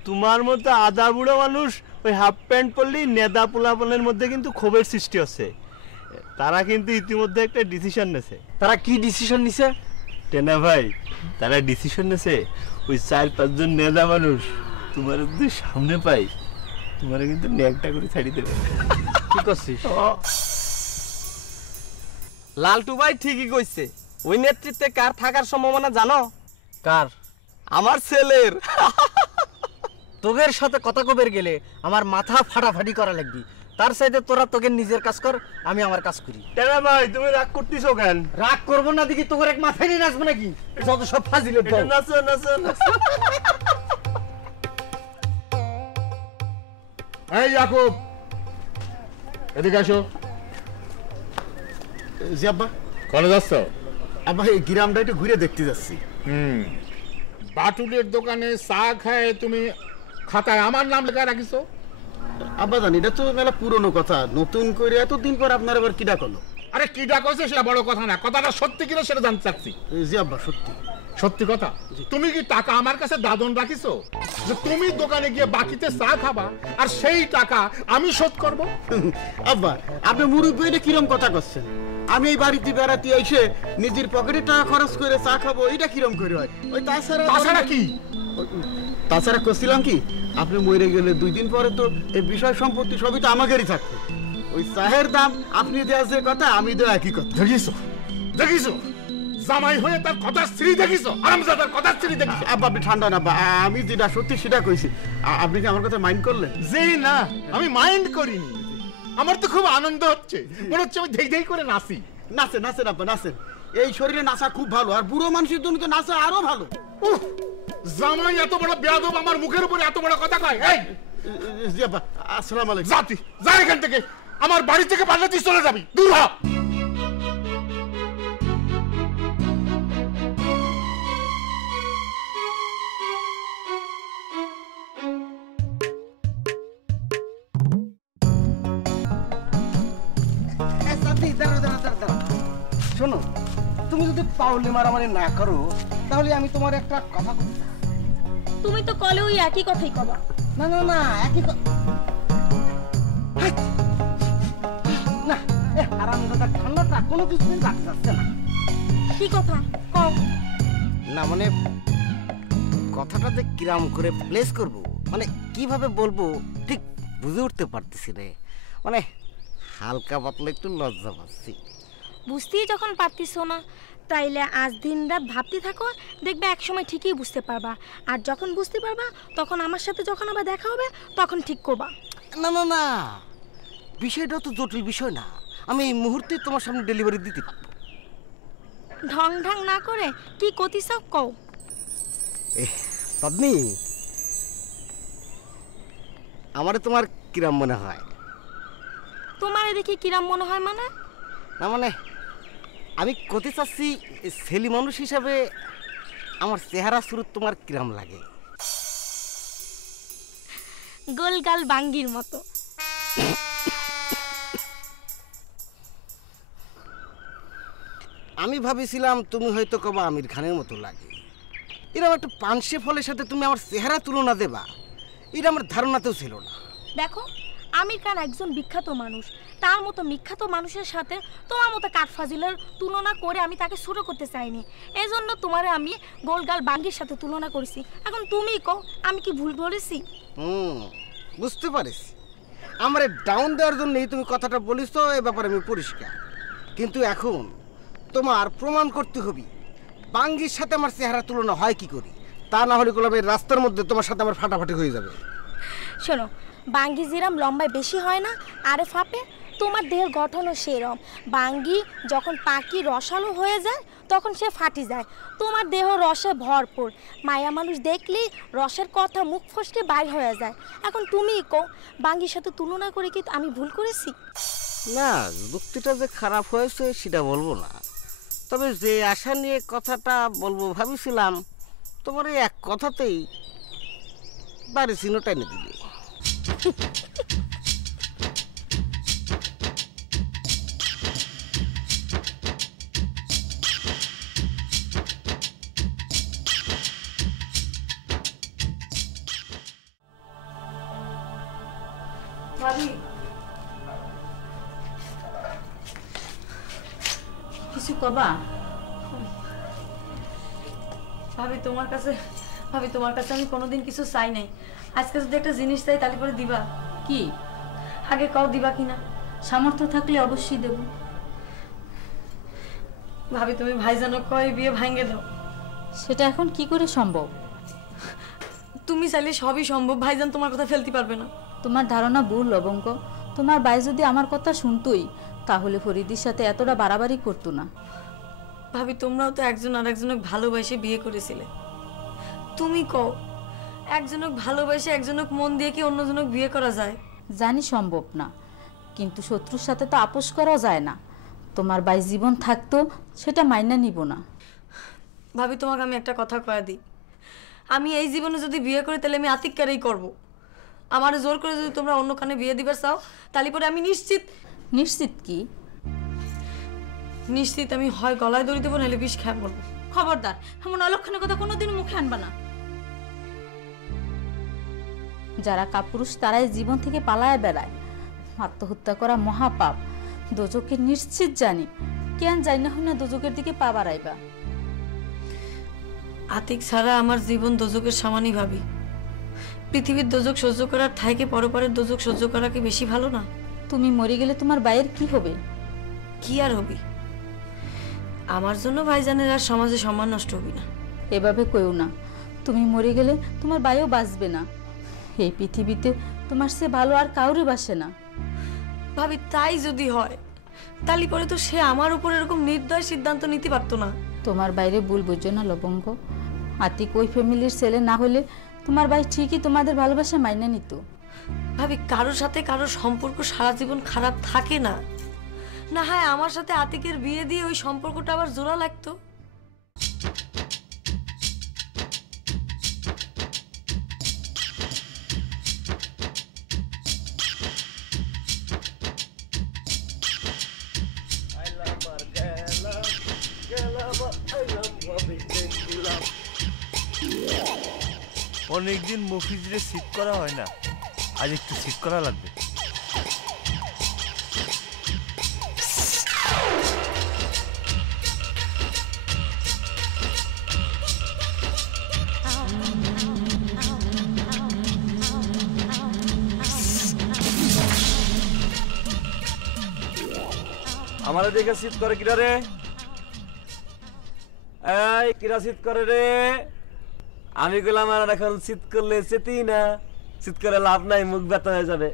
তোমার মতো আদা বুড়ো মানুষ ওই হাফ প্যান্ট পরলেই নেদা পোলাপনের মধ্যে কিন্তু ক্ষোভের সৃষ্টি হচ্ছে। তারা কিন্তু ইতিমধ্যে একটা ডিসিশন নেছে। তারা কি ডিসিশন নিছে টেনা ভাই? তারা ডিসিশন নেছে ওই 4-5 জন নেদা মানুষ তোমার যদি সামনে পাই তোমার কিন্তু নেকটা করে ছাড়ি দেবে। কি করছিস? লালটু ভাই ঠিকই কইছে। ওই নেতৃত্বে কার থাকার সম্ভাবনা জানো? কার? আমার ছেলের। তোগের সাথে কথা কবের গেলে আমার মাথা ফাটাফাটি করা লাগবে, তার সাথে তোরা তোকে নিজের কাজ কর, আমি আমার কাজ করি। টেনা ভাই তুমি রাগ করতেছো কেন? রাগ করবো না দেখি তোর এক মাথায় নিয়ে নাচবো নাকি? যত সব ফাজিলের দল। নাচো নাচো নাচো। এই ইয়াকুব, এদিকে আসো। জি আব্বা। কলে যাচ্ছ? আব্বা এই গ্রামটা একটু ঘুরে দেখতে যাচ্ছি। বাটুলের দোকানে চা খায় তুমি খাতায় আমার নাম লেখা রাখিস? আব্বা জানি এটা তো মেলা পুরনো কথা, নতুন করে এতদিন পর আপনার আবার কিডা করলো? আরে কিডা কইছে সেটা বড় কথা না, কথাটা সত্যি কিনা সেটা জানতে চাচ্ছি। জি আব্বা সত্যি। সত্যি কথা? তুমি কি টাকা আমার কাছে দাদন রাখিছো যে তুমি দোকানে গিয়ে বাকিতে চা খাবা আর সেই টাকা আমি শোধ করব? আব্বা আপনি মুরব্বী এটা কিরম কথা করছেন? আমি এই বাড়িতে বেড়াতে এসে নিজের পকেটে টাকা খরচ করে চা খাবো, এটা কিরম করে হয়? ওই তাছাড়া কি? তাছাড়া করছিলাম কি, আপনি মরে গেলে 2 দিন পরে তো এই বিষয় সম্পত্তি সবই তো আমাদেরই থাকবে। ওই চায়ের দাম আপনি দেওয়া যে কথা আমি দেওয়া একই কথা। দেখিছো দেখিছো জামাই হয়ে তার কথা স্ত্রী দেখিছো, আরামজাদার কথা স্ত্রী দেখিছো। আব্বা আপনি ঠান্ডা না, আমি যেটা সত্যি সেটা কইছি। আপনি কি আমার কথা মাইন্ড করলেন? জি না, আমি মাইন্ড করিনি। আমার তো খুব আনন্দ হচ্ছে, মনে হচ্ছে আমি ধেই ধেই করে নাচি। নাচেন নাচেন আব্বা নাচেন, এই শরীরে নাচা খুব ভালো, আর বুড়ো মানুষের জন্য তো নাচা আরো ভালো। জামাই এত বড় বেয়াদব আমার মুখের উপরে এত বড় কথা কয়। এই জি আব্বা আসসালামু আলাইকুম। জাতি যা এখান থেকে, আমার বাড়ি থেকে পারলে তুই চলে যাবি, দূর হ। শোনো, তুমি যদি পাউলি মারামারি না করো তাহলে আমি তোমার একটা কথা বলি। তুমি তো কলে ওই একই কথাই কবা। না না না, একই না, হারামজাদা ঠান্ডাটা কোনো কিছুই রাখতে যাচ্ছে না। কি কথা কও? না মানে কথাটা যে কিরাম করে প্লেস করব, মানে কিভাবে বলবো ঠিক বুঝে উঠতে পারতেছি রে। মানে হালকা পাতলা একটু লজ্জা পাচ্ছি। বুঝতেই যখন পারতিছো না তাইলে আজ দিন রাত ভাবতে থাকো, দেখবে এক সময় ঠিকই বুঝতে পারবা। আর যখন বুঝতে পারবা তখন আমার সাথে যখন আবার দেখা হবে তখন ঠিক করবা। না না না, বিষয়টা তো জটিল বিষয় না, আমি এই মুহূর্তে তোমার সামনে ডেলিভারি দিতে পারবো। ঢং ঢং না করে কি কতিস কও। তদনি আমারে তোমার কিরাম মনে হয়? তোমারে দেখি কিরাম মনে হয় মানে? না মানে আমি কতে চাচ্ছি ছেলে মানুষ হিসাবে আমার চেহারা শুরু তোমার কিরাম লাগে? গোলগাল বাঙ্গির মতো। আমি ভাবেছিলাম তুমি হয়তো কবা আমির খানের মতো লাগে। এরকম একটা পানসে ফলের সাথে তুমি আমার চেহারা তুলনা দেবা, এটা আমার ধারণাতেও ছিল না। দেখো, আমির খান একজন বিখ্যাত মানুষ, তার মতো বিখ্যাত মানুষের সাথে তোমার মতো কাঠফাজিলের তুলনা করে আমি তাকে ছোট করতে চাইনি। এই জন্য তোমারে আমি গোলগাল বাঙ্গির সাথে তুলনা করেছি। এখন তুমি কও আমি কি ভুল বলেছি? বুঝতে পারিস, আমার ডাউন দেওয়ার জন্যই তুমি কথাটা বলিস, তো এ ব্যাপারে আমি পরিষ্কার। কিন্তু এখন তোমার প্রমাণ করতে হবে বাঙ্গির সাথে আমার চেহারা তুলনা হয় কি করি, তা না হলে গোলাপের রাস্তার মধ্যে তোমার সাথে আমার ফাটাফাটি হয়ে যাবে। শোনো, বাঙ্গি যেরম লম্বায় বেশি হয় না আরে ফাপে, তোমার দেহের গঠনও সেরম। বাঙ্গি যখন পাকি রসালো হয়ে যায় তখন সে ফাটি যায়, তোমার দেহ রসে ভরপুর, মায়া মানুষ দেখলেই রসের কথা মুখ ফসকে বাইর হয়ে যায়। এখন তুমি কও বাঙ্গির সাথে তুলনা করে কি আমি ভুল করেছি? না, যুক্তিটা যে খারাপ হয়েছে সেটা বলবো না, তবে যে আশা নিয়ে কথাটা বলবো ভাবিছিলাম তোমার এই এক কথাতেই বাড়ি চিহ্ন টেনে দিলে। কিছু কবা? ভাবি তোমার কাছে আমি কোনোদিন কিছু চাই নাই। আজকে যদি একটা জিনিস চাই তাহলে পরে দিবা? কি? আগে কও দিবা কিনা। সামর্থ্য থাকলে অবশ্যই দেব। ভাবি তুমি ভাইজানক কয় বিয়ে ভাঙে দাও। সেটা এখন কি করে সম্ভব? তুমি চাইলে সবই সম্ভব, ভাইজান তোমার কথা ফেলতে পারবে না। তোমার ধারণা ভুল লবঙ্গ। তোমার ভাই যদি আমার কথা শুনতোই তাহলে ফরিদির সাথে এতটা বাড়াবাড়ি করতো না। ভাবি তোমরাও তো একজন আরেকজনকে ভালোবাসে বিয়ে করেছিলে। তুমি কও একজনক ভালোবাসে একজনক মন দিয়ে কি অন্যজনক বিয়ে করা যায়? জানি সম্ভব না, কিন্তু শত্রুর সাথে তো আপোষ করা যায় না। তোমার ভাই জীবন থাকতো সেটা মাইনা নিব না। ভাবি তোমাকে আমি একটা কথা কয়া দিই, আমি এই জীবনে যদি বিয়ে করি তাহলে আমি আতিককারেই করব। আমার জোর করে যদি তোমরা অন্য কানে বিয়ে দিবার চাও তাহলে পরে আমি নিশ্চিত কি নিশ্চিত আমি হয় গলায় দড়ি দেবো নাহলে বিষ খেয়ে বলবো। খবরদার এমন অলক্ষণের কথা কোনোদিন মুখে আনবা না। যারা কাপুরুষ তারাই জীবন থেকে পালায় বেড়ায়। আত্মহত্যা করা মহাপাপ। দোজকের নিশ্চিত জানি, কেন যাই না হয় না দোজকের দিকে পা বাড়াইবা। আতিক ছাড়া আমার জীবন দোজকের সমানই ভাবি। পৃথিবীর দোজক সহ্য করার থাইকে পরপরের দোজক সহ্য করা কি বেশি ভালো না? তুমি মরে গেলে তোমার ভাইয়ের কি হবে? কি আর হবে? আমার জন্য ভাইজানের আর সমাজে সম্মান নষ্ট হবি না। এভাবে কইও না। তুমি মরে গেলে তোমার ভাইও বাঁচবে না। এই পৃথিবীতে তোমার সে ভালো আর কাউরে বাসে না। ভাবি তাই যদি হয় তাহলে পরে তো সে আমার উপর এরকম নির্দয় সিদ্ধান্ত নিতে পারতো না। তোমার বাইরে ভুল বুঝছো না লবঙ্গ। আতিক ওই ফ্যামিলির ছেলে না হলে তোমার ভাই ঠিকই তোমাদের ভালোবাসা মাইনে নিত। ভাবি কারোর সাথে কারোর সম্পর্ক সারা জীবন খারাপ থাকে না। না হয় আমার সাথে আতিকের বিয়ে দিয়ে ওই সম্পর্কটা আবার জোড়া লাগতো। অনেকদিন মফিজরে সিট করা হয় না, আজ একটু সিট করা লাগবে। আমারে দেখে সিট করে কিরা রে? এই কিরা সিট করে রে? আমি গেলাম আর এখন শীত করলে চেতি না, শীত করে লাভ নাই, মুখ ব্যথা হয়ে যাবে।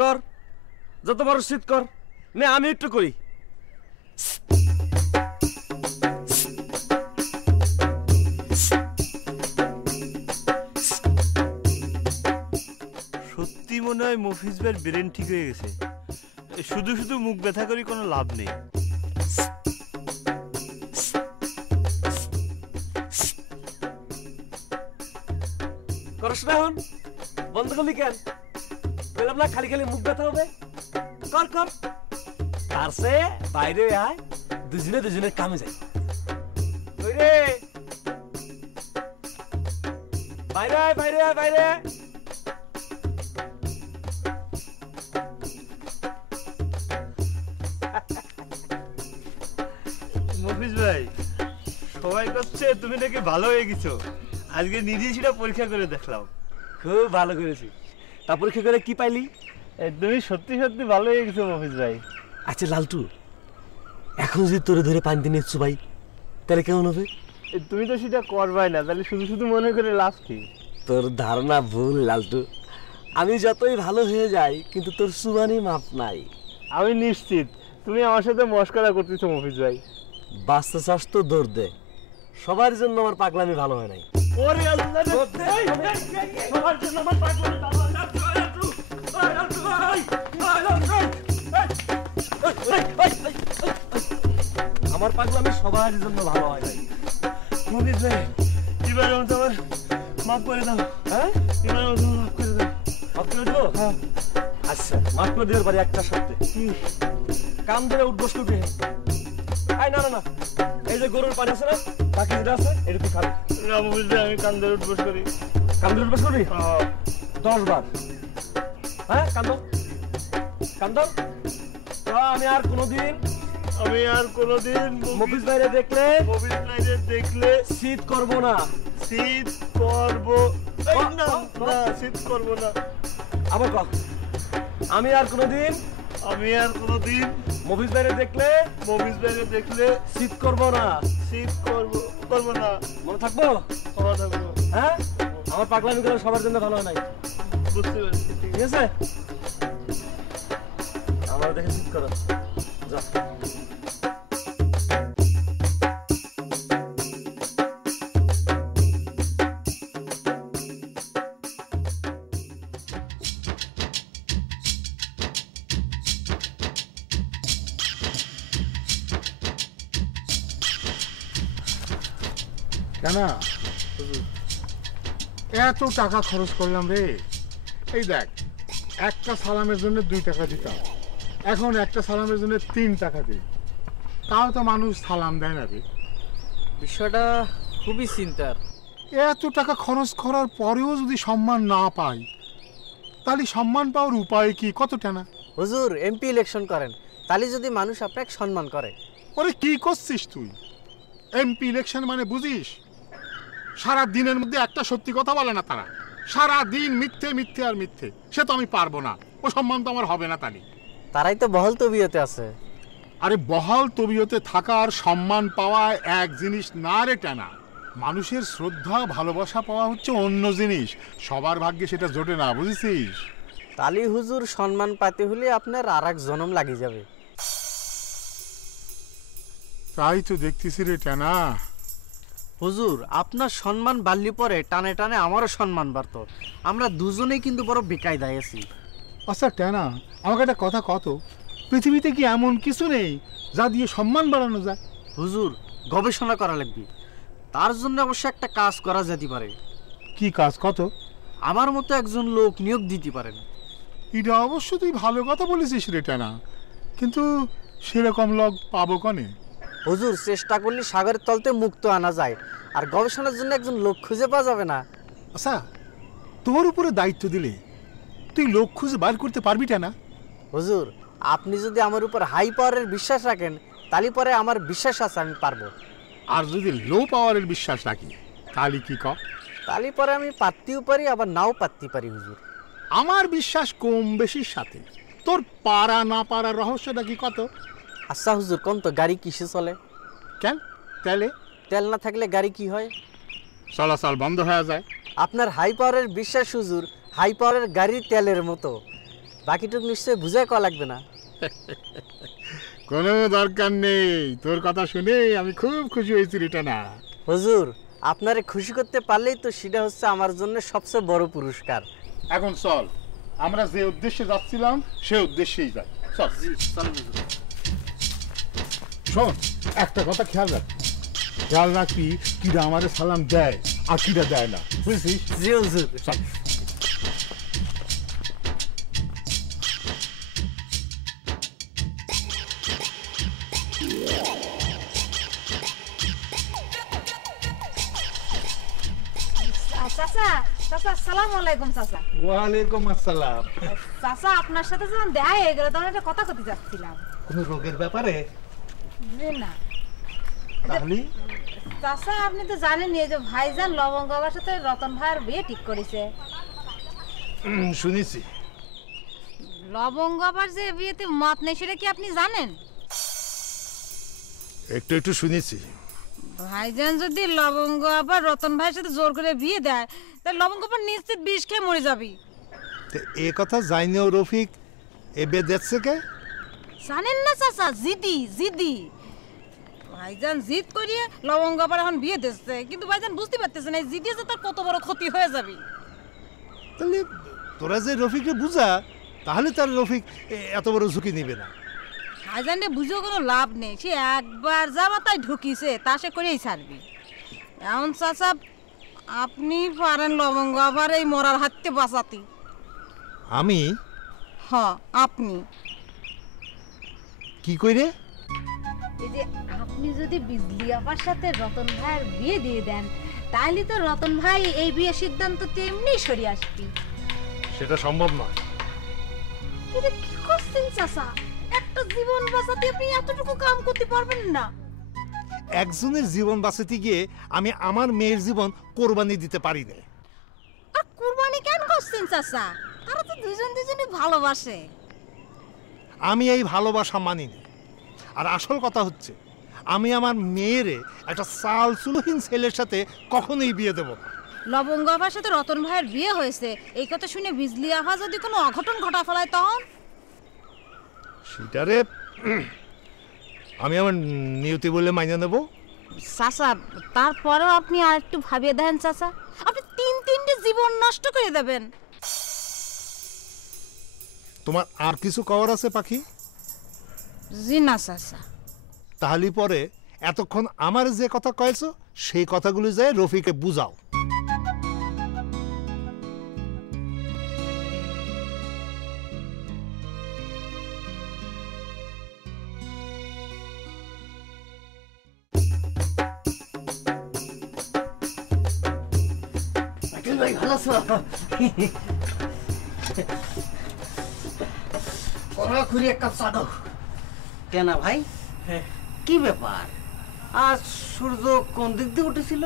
কর, যত বড় শীত কর। নে আমি একটু করি। সত্যি মনে হয় মফিজ ভাইয়ের ব্রেন ঠিক হয়ে গেছে। শুধু শুধু মুখ ব্যথা করি কোনো লাভ নেই। করস না এখন? বন্ধ করলি কেন? বললাম না খালি খালি মুখ ব্যথা হবে। কর কর। তার সে বাইরে আয়, দুজনে দুজনের কামে যাই। বাইরে বাইরে বাইরে বাইরে। মফিজ ভাই সবাই করছে তুমি নাকি ভালো হয়ে গেছো। আজকে নিজে সেটা পরীক্ষা করে দেখলাম। খুব ভালো করেছি। তা পরীক্ষা করে কি পাইলি? তুমি সত্যি সত্যি ভালো হয়ে গেছো মফিজ ভাই। আচ্ছা লালটু, এখন যদি তোরে ধরে পানি দিয়ে নিচ্ছ ভাই তাহলে কেমন হবে? তুমি তো সেটা করবাই না, তাহলে শুধু শুধু মনে করে লাভ কি? তোর ধারণা ভুল লালটু। আমি যতই ভালো হয়ে যাই কিন্তু তোর সুবানি মাপ নাই। আমি নিশ্চিত তুমি আমার সাথে মস্করা করতেছো মফিজ ভাই। বাচ্চা চাষ তো দৌড় দে, সবার জন্য আমার পাগলামি ভালো হয় নাই। ওরে আল্লাহ রে, সবার জন্য আমার পাগলামি ভালো হয় না। পাগলামি সবার জন্য ভালো হয় নাই। মুকিত ভাই এবার মতো আমার মাফ করে দাও। হ্যাঁ এবার মতো মাফ করে দাও। মাফ করে দেবো? আচ্ছা মাফ করে দেওয়ার পারি একটা শর্তে। কাম ধরে উঠবস করবি। আয় না না না, এই যে গরুর পানি আছে না, বাকি যেটা আছে এটা তুই খাবি। না মুকিত ভাই আমি কান ধরে উঠবস করি। কান ধরে উঠবস করবি 10 বার। হ্যাঁ কান্দ কান্দ। আমি আর কোনোদিন মফিজ ভাইরে দেখলে শীত করব না। শীত করব না, শীত করব না। আবার কর। আমি আর কোনোদিন মফিজ ভাইরে দেখলে শীত করব না। মনে থাকবো? হ্যাঁ আমার পাগলামি গুলো সবার জন্য ভালো হয় নাই, বুঝতে পারছি। ঠিক আছে? আমার দেখে শীত করো যা। কেন এত টাকা খরচ করলাম রে? এই দেখ, একটা সালামের জন্য 2 টাকা দিতাম, এখন একটা সালামের জন্য 3 টাকা দিই, তাও তো মানুষ সালাম দেয় না রে। বিষয়টা খুবই চিন্তার। এত টাকা খরচ করার পরেও যদি সম্মান না পাই, তাহলে সম্মান পাওয়ার উপায় কি? কত টানা হুজুর এমপি ইলেকশন করেন, তাহলে যদি মানুষ আপনাকে সম্মান করে। ওরে কি করছিস তুই? এমপি ইলেকশন মানে বুঝিস? সারা দিনের মধ্যে একটা সত্যি কথা বলে না তারা, সারা দিন মিথ্যে মিথ্যে আর মিথ্যে। সে তো আমি পারবো না, ও সম্মান তো আমার হবে না। তালি তারাই তো বহাল তবিয়তে আছে। আরে বহাল তবিয়তে থাকা আর সম্মান পাওয়া এক জিনিস না রে টানা। মানুষের শ্রদ্ধা ভালোবাসা পাওয়া হচ্ছে অন্য জিনিস, সবার ভাগ্যে সেটা জোটে না, বুঝেছিস? তালি হুজুর সম্মান পাতে হলে আপনার আর এক জনম লাগি যাবে। তাই তো দেখতেছি রে টানা। হুজুর আপনার সম্মান বাড়লি পরে টানে টানে আমারও সম্মান বাড়তো। আমরা দুজনেই কিন্তু বড় বেকায়দায় আছি। আচ্ছা টানা, আমাকে একটা কথা কত, পৃথিবীতে কি এমন কিছু নেই যা দিয়ে সম্মান বাড়ানো যায়? হুজুর গবেষণা করা লাগবে, তার জন্য অবশ্য একটা কাজ করা যেতে পারে। কি কাজ? কত? আমার মতো একজন লোক নিয়োগ দিতে পারেন। এটা অবশ্য তুই ভালো কথা বলেছিস রে টানা, কিন্তু সেরকম লোক পাবো কনে? হুজুর চেষ্টা করলে সাগরের তলতে মুক্ত আনা যায়, আর গবেষণার জন্য একজন লোক খুঁজে পাওয়া যাবে না। আচ্ছা তোর উপরে দায়িত্ব দিলে তুই লোক খুঁজে বার করতে পারবি টানা? হুজুর আপনি যদি আমার উপর হাই পাওয়ারের বিশ্বাস রাখেন, তাহলে পরে আমার বিশ্বাস আছে আমি পারবো। আর যদি লো পাওয়ারের বিশ্বাস রাখি তাহলে কি কর? তাহলে পরে আমি পারতেও পারি আবার নাও পারতে পারি। হুজুর আমার বিশ্বাস কম বেশির সাথে, তোর পারা না পারার রহস্যটা কি কত? আচ্ছা হুজুর কোন তো গাড়ি কিসে চলে? কেন? তেলে। তেল না থাকলে গাড়ি কি হয়? চলাচল বন্ধ হয়ে যায়। আপনার হাই পাওয়ারের বিশ্বাস হুজুর হাই পাওয়ারের গাড়ির তেলের মতো, বাকিটুকু নিশ্চয়ই বুঝাই করা লাগবে না। কোনো দরকার নেই, তোর কথা শুনে আমি খুব খুশি হয়েছি রে টানা। হুজুর আপনারে খুশি করতে পারলেই তো সেটা হচ্ছে আমার জন্য সবচেয়ে বড় পুরস্কার। এখন চল, আমরা যে উদ্দেশ্যে যাচ্ছিলাম সে উদ্দেশ্যেই যাই। চল। শোন, একটা কথা খেয়াল রাখ, খেয়াল রাখবি কিরা আমাদের সালাম দেয় আর কিরা দেয় না, বুঝছিস? জি হুজুর। চল। চাচা, চাচা আসসালামু আলাইকুম। চাচা ওয়ালাইকুম আসসালাম। চাচা আপনার সাথে যখন দেখা হয়ে গেল তখন একটা কথা কইতে যাচ্ছিলাম। কোন রোগের ব্যাপারে? জি না তাহলে চাচা, আপনি তো জানেনই যে ভাইজান লবঙ্গ বাবার সাথে রতন ভাইয়ের বিয়ে ঠিক করেছে। শুনেছি। লবঙ্গ বাবার যে বিয়েতে মত নেই সেটা কি আপনি জানেন? একটু একটু শুনেছি। ভাইজান যদি লবঙ্গ আবার রতন ভাইয়ের সাথে জোর করে বিয়ে দেয়, তাহলে লবঙ্গ আবার নিশ্চিত বিষ খেয়ে মরে যাবি। এ কথা জানিও রফিক এ বিয়ে দেখছে কে? জানেন না চাচা, জিদি জিদি ভাইজান জিদ করিয়ে লবঙ্গ আবার এখন বিয়ে দিচ্ছে, কিন্তু ভাইজান বুঝতে পারতেছে না জিদি যে তার কত বড় ক্ষতি হয়ে যাবে। তাহলে তোরা যে রফিককে বুঝা, তাহলে তার রফিক এত বড় ঝুঁকি নেবে না। ভাইজানরে বুঝেও কোনো লাভ নেই, সে একবার যা মাথায় ঢুকিছে তা সে করেই ছাড়বি। এখন চাচা আপনি পারেন লবঙ্গ আবার এই মরার হাতে বাঁচাতে। আমি হ্যাঁ আপনি কি কইরে? এই যে আপনি যদি বিজলি আপার সাথে রতন ভাইয়ের বিয়ে দিয়ে দেন, তাহলে তো রতন ভাই এই বিয়ের সিদ্ধান্ত তেমনি সরে আসবি। সেটা সম্ভব নয়। এটা কি করছেন চাচা? একটা জীবন বাঁচাতে আপনি এতটুকু কাম করতে পারবেন না? একজনের জীবন বাঁচাতে গিয়ে আমি আমার মেয়ের জীবন কোরবানি দিতে পারি না। আর কুরবানি কেন করছেন চাচা? তারা তো দুজনে ভালোবাসে। আমি এই ভালোবাসা মানি না। আর আসল কথা হচ্ছে আমি আমার মেয়েরে একটা চাল চুলহীন ছেলের সাথে কখনোই বিয়ে দেব না। লবঙ্গ আপার সাথে রতন ভাইয়ের বিয়ে হয়েছে এই কথা শুনে বিজলি আভা যদি কোনো অঘটন ঘটা ফেলায় তখন? সেটারে আমি আমার নিয়তি বলে মাইনে নেব। চাচা তারপরেও আপনি আর একটু ভাবিয়ে দেখেন চাচা, আপনি তিনটে জীবন নষ্ট করে দেবেন। তোমার আর কিছু কওয়ার আছে পাখি? জি না চাচা। তাহলে পরে এতক্ষণ আমার যে কথা কয়েছো সেই কথাগুলো যায় রফিকে বুঝাও। ভাই ভালো আছো? খুঁড়ি এক কাপ চা দাও। কেনা ভাই কি ব্যাপার? আজ সূর্য কোন দিক দিয়ে উঠেছিল?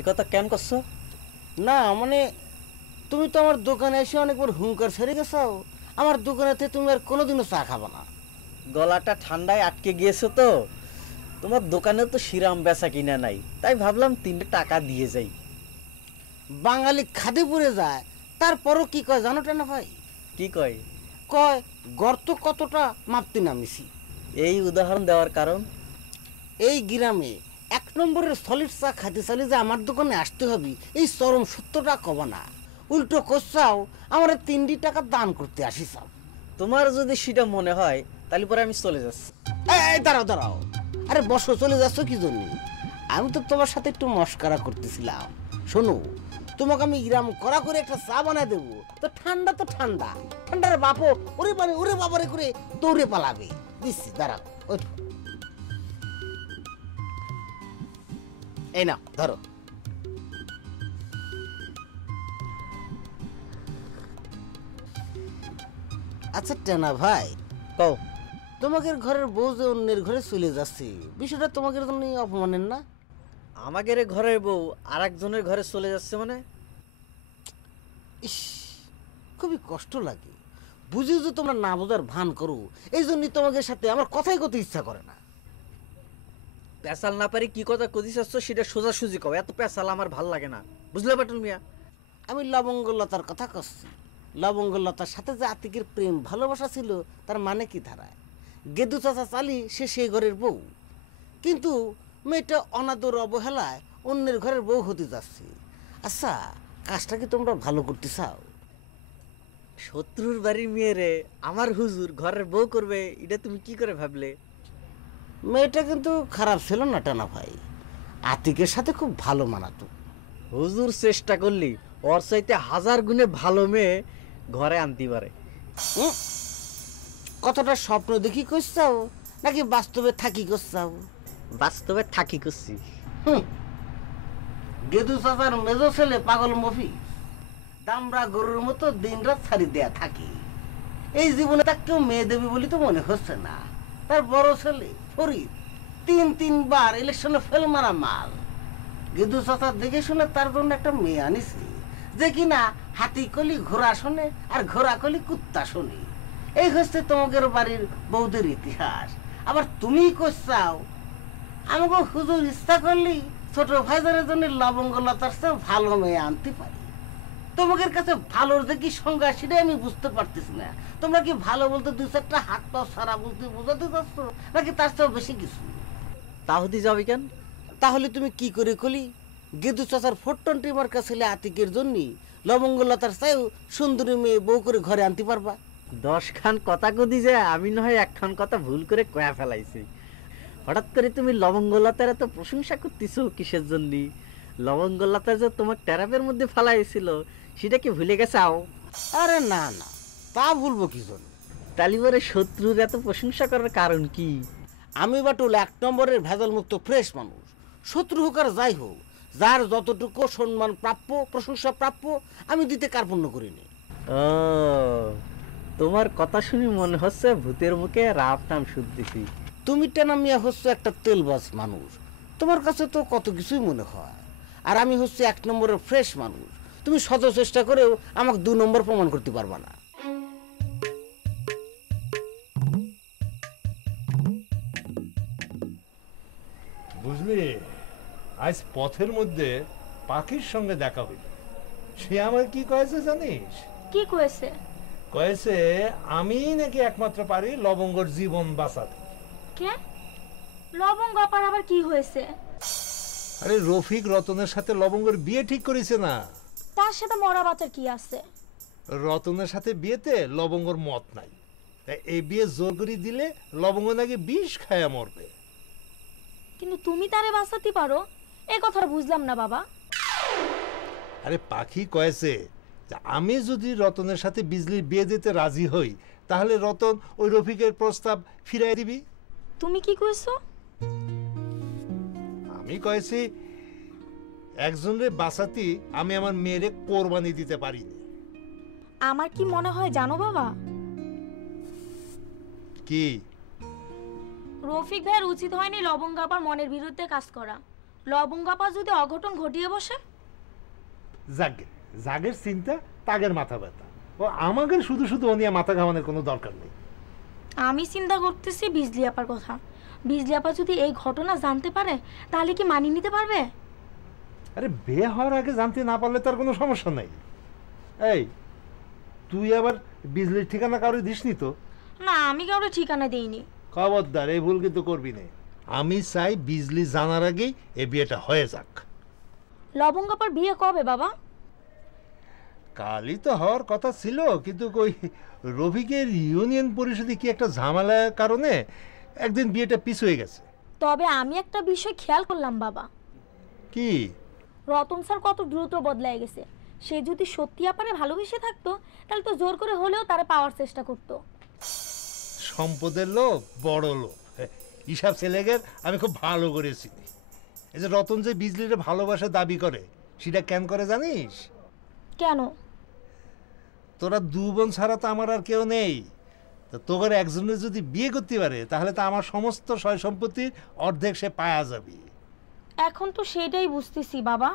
এ কথা কেন করছো? না মানে তুমি তো আমার দোকানে এসে অনেকবার হুঙ্কার ছেড়ে গেছো আমার দোকানেতে তুমি আর কোনোদিনও চা খাবা না। গলাটা ঠান্ডায় আটকে গিয়েছো তো, তোমার দোকানে তো শিরাম বেচা কিনা নাই, তাই ভাবলাম 3 টাকা দিয়ে যাই। বাঙালি খাদে পড়ে যায়, তারপরও কি কয় জানো না ভাই? কি কয়? কয় গর্ত কতটা মাপতে নামিছি। এই উদাহরণ দেওয়ার কারণ? এই গ্রামে 1 নম্বরের সলিড চা খাতে চাইলে যে আমার দোকানে আসতে হবে এই চরম সত্যটা কবা না, উল্টো করছাও আমার 3 টাকা দান করতে আসিছাও। তোমার যদি সেটা মনে হয় তাহলে পরে আমি চলে যাচ্ছি। এই দাঁড়াও দাঁড়াও, আরে বসো, চলে যাচ্ছ কি জন্য? আমি তো তোমার সাথে একটু মস্করা করতেছিলাম। শোনো, তোমাকে আমি গ্রাম করা করে একটা চা বানায় দেবো, তো ঠান্ডা ঠান্ডার বাপো ওরে বাবারে করে দৌড়ে পালাবে। দিচ্ছি, দাঁড়াও। এই না ধরো। আচ্ছা টেনা ভাই, কও তোমাদের ঘরের বউ যে অন্যের ঘরে চলে যাচ্ছে, বিষয়টা তোমাদের জন্য অপমানের না? আমাদের ঘরের বউ আর একজনের ঘরে চলে যাচ্ছে মানে? ইস, খুবই কষ্ট লাগে। বুঝিও যে তোমরা না বোঝার ভান করো, এই জন্যই তোমাদের সাথে আমার কথাই কত ইচ্ছা করে না। পেশাল না পারি কি কথা কদি চাচ্ছ সেটা সোজাসুজি কও, এত পেশাল আমার ভাল লাগে না, বুঝলে বাটুল মিয়া? আমি লবঙ্গলতার কথা করছি। লবঙ্গলতার সাথে যে আতিকের প্রেম ভালোবাসা ছিল তার মানে কি ধারায়? গেদু চাচা চালি সে সেই ঘরের বউ, কিন্তু মেয়েটা অনাদর অবহেলায় অন্যের ঘরের বউ হতে যাচ্ছে। আচ্ছা, কাজটা কি তোমরা ভালো করতে চাও? শত্রুর বাড়ির মেয়েরে আমার হুজুর ঘরের বউ করবে, এটা তুমি কি করে ভাবলে? মেয়েটা কিন্তু খারাপ ছিল না টানা ভাই, আতিকের সাথে খুব ভালো মানাতো। হুজুর চেষ্টা করলি ওর চাইতে 1000 গুণে ভালো মেয়ে ঘরে আনতে পারে। কতটা স্বপ্ন দেখি করছাও নাকি বাস্তবে থাকি করছাও? বাস্তবে থাকি করছি। গেদু চাচার মেজো ছেলে পাগল মফি দামরা গরুর মতো দিন রাত ছাড়ি দেয়া থাকি। এই জীবনে তার কেউ মেয়ে দেবে বলে তো মনে হচ্ছে না। তার বড় ছেলে ফরিদ 3-3বার ইলেকশনে ফেল মারা মাল। গেদু চাচা দেখে শুনে তার জন্য একটা মেয়ে আনিছি, যে কিনা হাতি কলি ঘোড়া শোনে আর ঘোড়া কলি কুত্তা শোনে। এই হচ্ছে তোমাদের বাড়ির বৌদের ইতিহাস। আবার তুমি করছাও আমাকে হুজুর ইচ্ছা করলি ছোট ভাইজানের জন্য লবঙ্গলতার চেয়ে ভালো মেয়ে আনতে পারি। তোমাদের কাছে ভালোর যে কি সংজ্ঞা সেটাই আমি বুঝতে পারতেছি না। তোমরা কি ভালো বলতে 2-4টা হাত পাও সারা বলতে বোঝাতে চাচ্ছ নাকি তার চেয়েও বেশি কিছু? তাহলে যাবে কেন? তাহলে তুমি কি করে কলি গেদু চাচার 420 মার্কা ছেলে আতিকের জন্য লবঙ্গলতার চেয়েও সুন্দরী মেয়ে বউ করে ঘরে আনতে পারবা? 10 খান কথা কদি যে আমি না হয় একখান কথা ভুল করে কয়া ফেলাইছি। হঠাৎ করে তুমি লবঙ্গলতার এত প্রশংসা করতেছো কিসের জন্য? লবঙ্গলতা যে তোমার ট্যারাপের মধ্যে ফেলাইছিল সেটা কি ভুলে গেছাও? আরে না না, তা ভুলবো কি জন্য? তালিবারে শত্রুর এত প্রশংসা করার কারণ কি? আমি বাটুল 1 নম্বরের ভেজাল মুক্ত ফ্রেশ মানুষ। শত্রু হোক আর যাই হোক, যার যতটুকু সম্মান প্রাপ্য, প্রশংসা প্রাপ্য, আমি দিতে কার্পণ্য করিনি। ও, তোমার কথা শুনে মনে হচ্ছে ভূতের মুখে রাব নাম শুনতেছি। তুমি টেনা মিয়া হচ্ছে একটা তেলবাজ মানুষ, তোমার কাছে তো কত কিছুই মনে হয়। আর আমি হচ্ছে 1 নম্বরের ফ্রেশ মানুষ। তুমি শত চেষ্টা করেও আমাকে 2 নম্বর প্রমাণ করতে পারবা না। বুঝলি, আজ পথের মধ্যে পাখির সঙ্গে দেখা হইল। সে আমার কি কয়েছে জানিস? কি কয়েছে? কয়েছে আমি নাকি একমাত্র পারি লবঙ্গর জীবন বাঁচাতে। কে? লবঙ্গ আপার আবার কি হয়েছে? আরে রফিক রতনের সাথে লবঙ্গর বিয়ে ঠিক করেছে না? তার সাথে মরা বাচ্চার কি আছে? রতনের সাথে বিয়েতে লবঙ্গর মত নাই। এই বিয়ে জোর করে দিলে লবঙ্গ নাকি বিষ খায়া মরবে। কিন্তু তুমি তারে বাঁচাতে পারো, এই কথা বুঝলাম না বাবা। আরে পাখি কয়েছে যে আমি যদি রতনের সাথে বিজলির বিয়ে দিতে রাজি হই তাহলে রতন ওই রফিকের প্রস্তাব ফিরাই দিবি। তুমি কি কইছো? আমি কয়েছি একজনের বাঁচাতে আমি আমার মেয়েরে কোরবানি দিতে পারিনি। আমার কি মনে হয় জানো বাবা? কি? রফিক ভাইয়ের উচিত হয়নি লবঙ্গাপার মনের বিরুদ্ধে কাজ করা। লবঙ্গাপা যদি অঘটন ঘটিয়ে বসে, জাগের চিন্তা তাগের মাথা ব্যথা। ও আমাদের শুধু শুধু ও নিয়ে মাথা ঘামানোর কোনো দরকার নেই। আমি চিন্তা করতেছি বিজলি আপার কথা। বিজলি আপা যদি এই ঘটনা জানতে পারে তাহলে কি মানিয়ে নিতে পারবে? আরে বিয়ে হওয়ার আগে জানতে না পারলে তার কোনো সমস্যা নেই। এই তুই আবার বিজলির ঠিকানা কাউরে দিসনি তো? না, আমি কাউরে ঠিকানা দেইনি। খবরদার, এই ভুল কিন্তু করবি না। আমি চাই বিজলি জানার আগেই এই বিয়েটা হয়ে যাক। লবঙ্গাপার বিয়ে কবে বাবা? কালই তো হওয়ার কথা ছিল, কিন্তু ওই রফিকের ইউনিয়ন পরিষদে কি একটা ঝামেলার কারণে একদিন বিয়েটা পিছ হয়ে গেছে। তবে আমি একটা বিষয় খেয়াল করলাম বাবা। কি? রতন স্যার কত দ্রুত বদলায় গেছে। সে যদি সত্যি আপারে ভালোবেসে থাকতো তাহলে তো জোর করে হলেও তারা পাওয়ার চেষ্টা করতো। সম্পদের লোক, বড় লোক, হিসাব ছেলেগের আমি খুব ভালো করে চিনি। এই যে রতন যে বিজলির ভালোবাসা দাবি করে সেটা কেন করে জানিস? কেন? তোরা 2 বোন ছাড়া তো আমার আর কেউ নেই। তো তোর একজনের যদি বিয়ে করতে পারে তাহলে তো আমার সমস্ত সয় সম্পত্তির অর্ধেক সে পাওয়া যাবে। এখন তো সেটাই বুঝতেছি বাবা।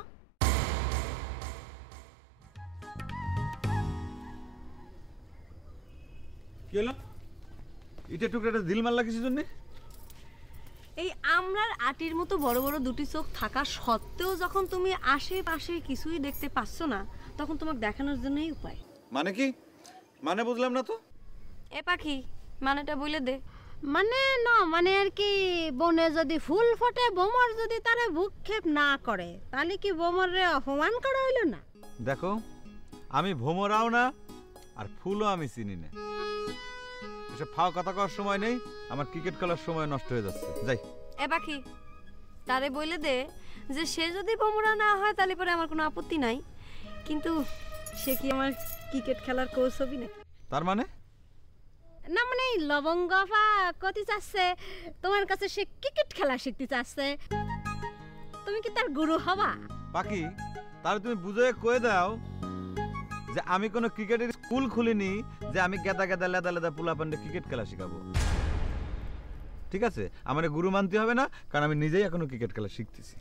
কি হলো? এটা টুকরাটা দিল মারলা কিছু জন্য? এই আমরার আটির মতো বড় বড় দুটি চোখ থাকা সত্ত্বেও যখন তুমি আশেপাশে কিছুই দেখতে পাচ্ছ না, তখন তোমাকে দেখানোর জন্যই উপায়। মানে কি? মানে বুঝলাম না তো। এ পাখি, মানেটা বলে দে। মানে না, মানে আর কি, বনে যদি ফুল ফোটে বোমর যদি তারে ভূক্ষেপ না করে তাহলে কি বোমরে অপমান করা হইল না? দেখো, আমি ভোমরাও না আর ফুলও আমি চিনি না। এসব ফাও কথা করার সময় নেই, আমার ক্রিকেট খেলার সময় নষ্ট হয়ে যাচ্ছে। যাই। এ পাখি, তারে বলে দে যে সে যদি বোমরা না হয় তাহলে পরে আমার কোনো আপত্তি নাই, কিন্তু সে কি আমার ক্রিকেট খেলার কোচ হবি না? তার মানে? না মানে লবঙ্গপা কতি চাচ্ছে তোমার কাছে সে ক্রিকেট খেলা শিখতে চাচ্ছে, তুমি কি তার গুরু হবা? পাখি, তাহলে তুমি বুঝে কয়ে দাও যে আমি কোনো ক্রিকেটের স্কুল খুলিনি যে আমি গেদা গেদা লেদা লেদা পোলাপান্ডে ক্রিকেট খেলা শেখাবো। ঠিক আছে, আমার গুরু মানতে হবে না, কারণ আমি নিজেই এখনো ক্রিকেট খেলা শিখতেছি।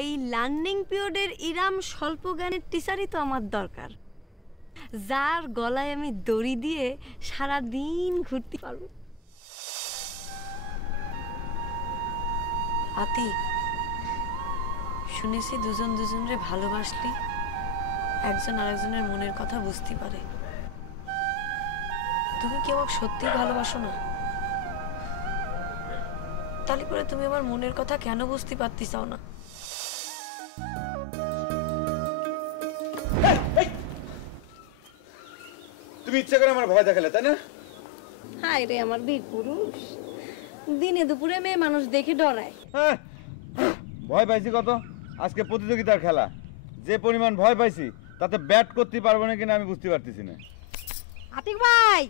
এই লার্নিং পিরিয়ডের ইরাম স্বল্প জ্ঞানের টিচারই তো আমার দরকার, যার গলায় আমি দড়ি দিয়ে সারা দিন ঘুরতে পারবো। আতি, শুনেছি দুজন দুজনরে ভালোবাসলি একজন আরেকজনের মনের কথা বুঝতে পারে। তুমি কি আমাকে সত্যি ভালোবাসো না? তাহলে পরে তুমি আমার মনের কথা কেন বুঝতে পারতে চাও না? তুমি তুমি ইচ্ছা করে আমার ভয় দেখালে তাই না? হায় রে আমার বীর পুরুষ, দিনে দুপুরে মেয়ে মানুষ দেখে ডরায়। ভয় পাইছি কত? আজকে প্রতিযোগিতার খেলা, যে পরিমাণ ভয় পাইছি তাতে ব্যাট করতে পারবো না কিনা আমি বুঝতে পারতেছি না। আতিক ভাই,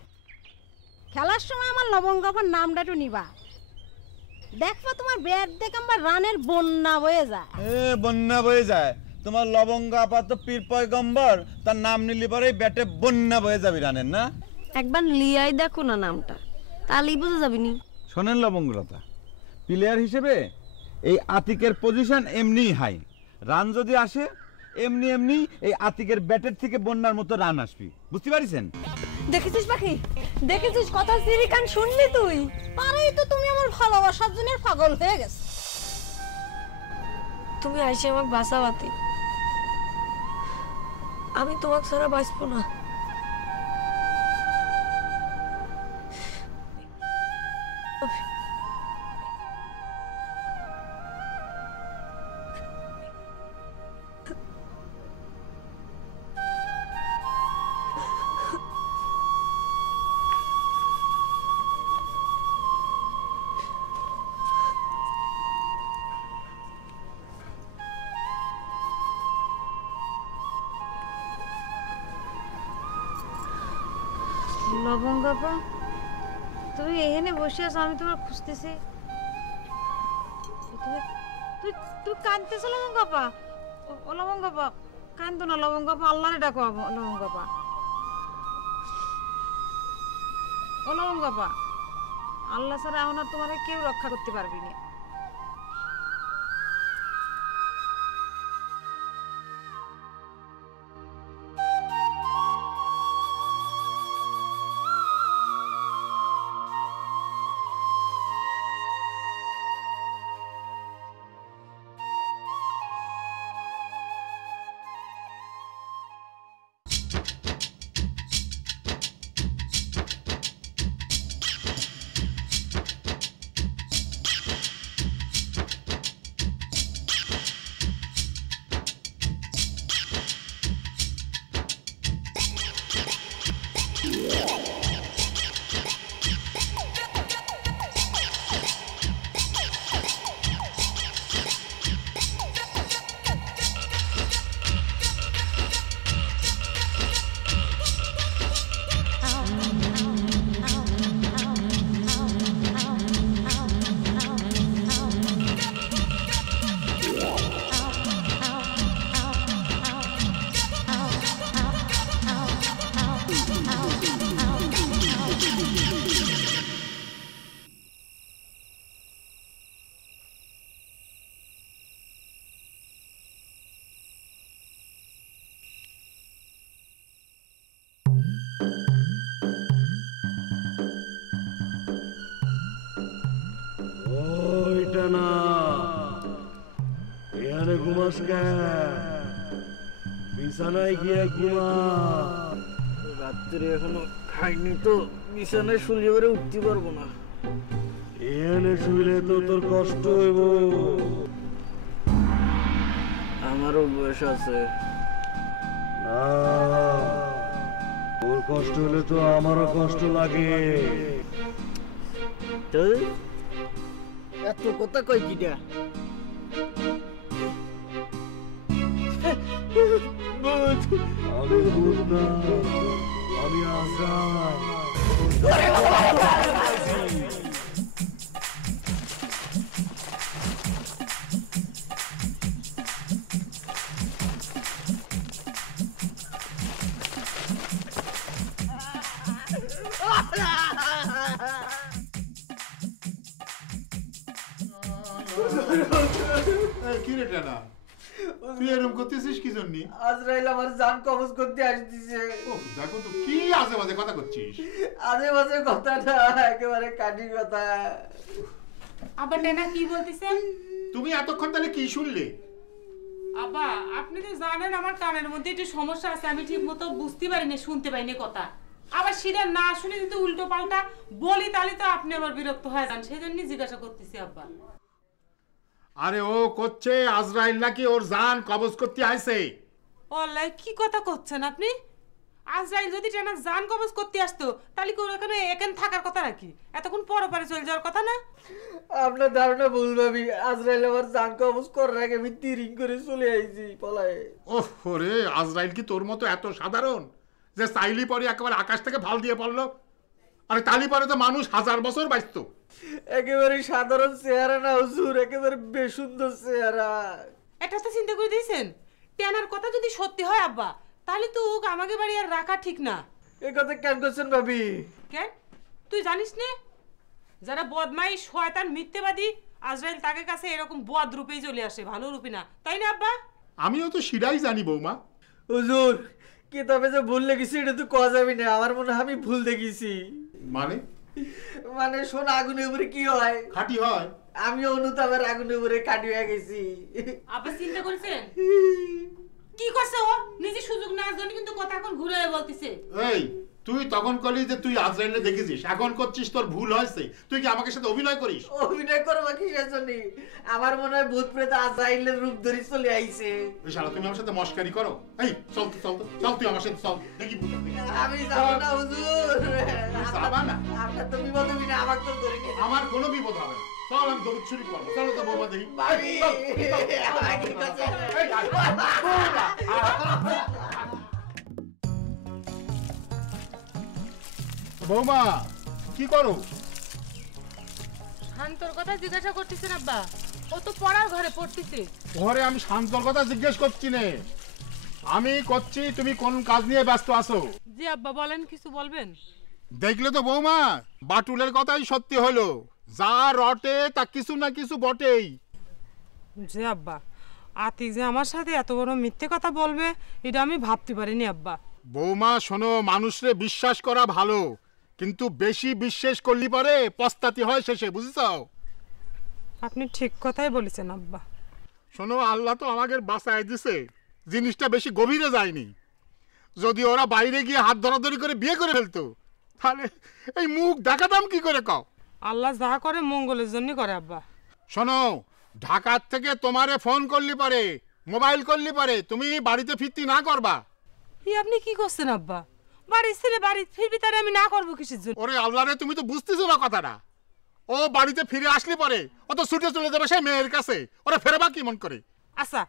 খেলার সময় আমার লবঙ্গাপার নামটা একটু নিবা। দেখবা তোমার ব্যাট দেখে আমার রানের বন্যা বয়ে যায়। বন্যা বয়ে যায়? তোমার লবঙ্গ আপাত পীর পয়গম্বর, তার নাম নিলে পরে ব্যাটে বন্যা বয়ে যাবি রানের না। একবার লিয়াই দেখো না নামটা, তাহলেই বোঝা যাবি নি। শোনেন লবঙ্গলতা, প্লেয়ার হিসেবে এই আতিকের পজিশন এমনি হাই, রান যদি আসে এমনি এমনি এই আতিকের ব্যাটের থেকে বন্যার মতো রান আসবি, বুঝতে পারিছেন? দেখেছিস পাখি, দেখেছিস কথা সিরি কান শুনলি তুই? পারেই তো তুমি আমার ভালোবাসার জন্য পাগল হয়ে গেছো। তুমি আইসে আমাকে বাঁচাবাতি, আমি তোমাকে ছাড়া বাঁচবো না। লবঙ্গাপা, তুমি এখানে বসে আছো, আমি তোমার খুঁজতেছি। তুই তুই কাঁদতেছো লবঙ্গাপা? ও লবঙ্গাপা, কান্দো না লবঙ্গাপা, আল্লাহরে ডাকো লবঙ্গাপা। ও লবঙ্গাপা, আল্লাহ ছাড়া এখন আর তোমার কেউ রক্ষা করতে পারবি না। বিছানায় গিয়ে ঘুমা। রাত্রে এখনো খাইনি তো, বিছানায় শুলে করে উঠতে পারবো না। এখানে শুলে তো তোর কষ্ট হইব। আমারও বয়স আছে। না, তোর কষ্ট হলে তো আমারও কষ্ট লাগে। এত কথা কই কিটা? আমি ভূত না, আমি আজরাইল। কি রে টানা, তুই এরকম করতেছিস কি জন্য? আজরাইল আমার জান কবজ করতে আসতেছে। দেখো তো কি আজে বাজে কথা করছিস। আজে বাজে কথা না, একেবারে কাটি কথা। আবার টেনা কি বলতেছেন? তুমি এতক্ষণ তাহলে কি শুনলে? আব্বা, আপনি তো জানেন আমার কানের মধ্যে একটু সমস্যা আছে, আমি ঠিক মতো বুঝতে পারিনি, শুনতে পাইনি কথা। আবার সেটা না শুনে যদি উল্টো পাল্টা বলি তাহলে তো আপনি আবার বিরক্ত হয়ে যান, সেই জন্য জিজ্ঞাসা করতেছি আব্বা। আরে ও করছে আজরাইল নাকি ওর জান কবজ করতে আইছে। ওলাই কি কথা করছেন আপনি? আজরাইল যদি ট্রেনে জান কবজ করতে আসতো তাহলে কি ওর এখানে থাকার কথা নাকি? এতক্ষণ পরে চলে যাওয়ার কথা না? আপনার ধারণা ভুল ভাবি, আজরাইল আমার জান কবজ করার আগে আমি তিরিং করে চলে আইছি পলায়ে। ওরে আজরাইল কি তোর মতো এত সাধারণ যে চাইলি পরে একেবারে আকাশ থেকে ভাল দিয়ে পড়লো? আরে তালি পরে তো মানুষ 1000 বছর বাঁচত। একেবারে সাধারণ চেহারা না হুজুর, একেবারে বেসুন্দর চেহারা। এটা তো চিন্তা করে দিয়েছেন? টেনার কথা যদি সত্যি হয় আব্বা, তাহলে তো আমাকে বাড়ি আর রাখা ঠিক না। এই কথা কেন করছেন ভাবি? কেন তুই জানিস না, যারা বদমাইশ শয়তান মিথ্যেবাদী আজরাইল তাকে কাছে এরকম বদ রূপেই চলে আসে, ভালো রূপে না, তাই না আব্বা? আমিও তো সেটাই জানি বৌমা। হুজুর কিতাবে যে ভুল লেগেছি এটা তো কওয়া যাবে না, আমার মনে হয় আমি ভুল দেখেছি। মানে সোনা আগুনের উপরে কি হয়? খাঁটি হয়। আমি অনুতাপের আগুনের উপরে কাটি হয়ে গেছি। আব্বা চিন্তা করেছেন কি করছে ও? নিজে সুযোগ নেওয়ার জন্য কিন্তু কথা এখন ঘুরে বলতিছে। এই তুই তখন কলি যে তুই আজরাইলে দেখেছিস, এখন করছিস তোর ভুল হয়েছে। তুই কি আমাকে সাথে অভিনয় করিস? অভিনয় করবো কিসের জন্য? আমার মনে হয় ভূত প্রেত আজরাইলের রূপ ধরে চলে আইছে। এই শালা তুমি আমার সাথে মস্কারি করো? এই চল চল চল, তুই আমার সাথে চল দেখি। আমি যাব না হুজুর। যাবা না? আপনার তো বিপদ হবে না, আমাকে তো ধরে নিয়ে। আমার কোনো বিপদ হবে না। চল আমি দৌড় ছুরি করবো। চলো তো বৌমা দেখি। ভাবি আমাকে কি করছে? বৌমা কি করো? শান্তর কথা জিজ্ঞাসা করতেছেন আব্বা? ও তো পড়ার ঘরে পড়তেছে। ঘরে আমি শান্তর কথা জিজ্ঞেস করছি না, আমি করছি তুমি কোন কাজ নিয়ে ব্যস্ত আছো। জি আব্বা বলেন, কিছু বলবেন? দেখলে তো বৌমা, বাটুলের কথাই সত্যি হলো, যা রটে তা কিছু না কিছু বটেই। জি আব্বা, আতিক যে আমার সাথে এত বড় মিথ্যে কথা বলবে এটা আমি ভাবতে পারিনি আব্বা। বৌমা শোনো, মানুষরে বিশ্বাস করা ভালো, কিন্তু বেশি বিশ্বাস করলি পরে পস্তাতি হয় শেষে, বুঝছো? আপনি ঠিক কথাই বলেছেন আব্বা। শোনো, আল্লাহ তো আমাদের বাঁচায় দিছে, জিনিসটা বেশি গভীরে যায়নি। যদি ওরা বাইরে গিয়ে হাত ধরাধরি করে বিয়ে করে ফেলতো তাহলে এই মুখ দেখাতাম কি করে কও? আল্লাহ যা করে মঙ্গলের জন্য করে আব্বা। শোনো, ঢাকার থেকে তোমারে ফোন করলি পারে, মোবাইল করলি পারে, তুমি বাড়িতে ফিরতি না করবা। আপনি কি করছেন আব্বা? বাড়ির ছেলে বাড়ি ফিরবি তারে আমি না করবো কিসের জন্য? ওরে আল্লাহ রে, তুমি তো বুঝতেছো না কথাটা। ও বাড়িতে ফিরে আসলি পরে ও তো ছুটে চলে যাবে সেই মেয়ের কাছে, ওরা ফেরবা কি মন করে? আচ্ছা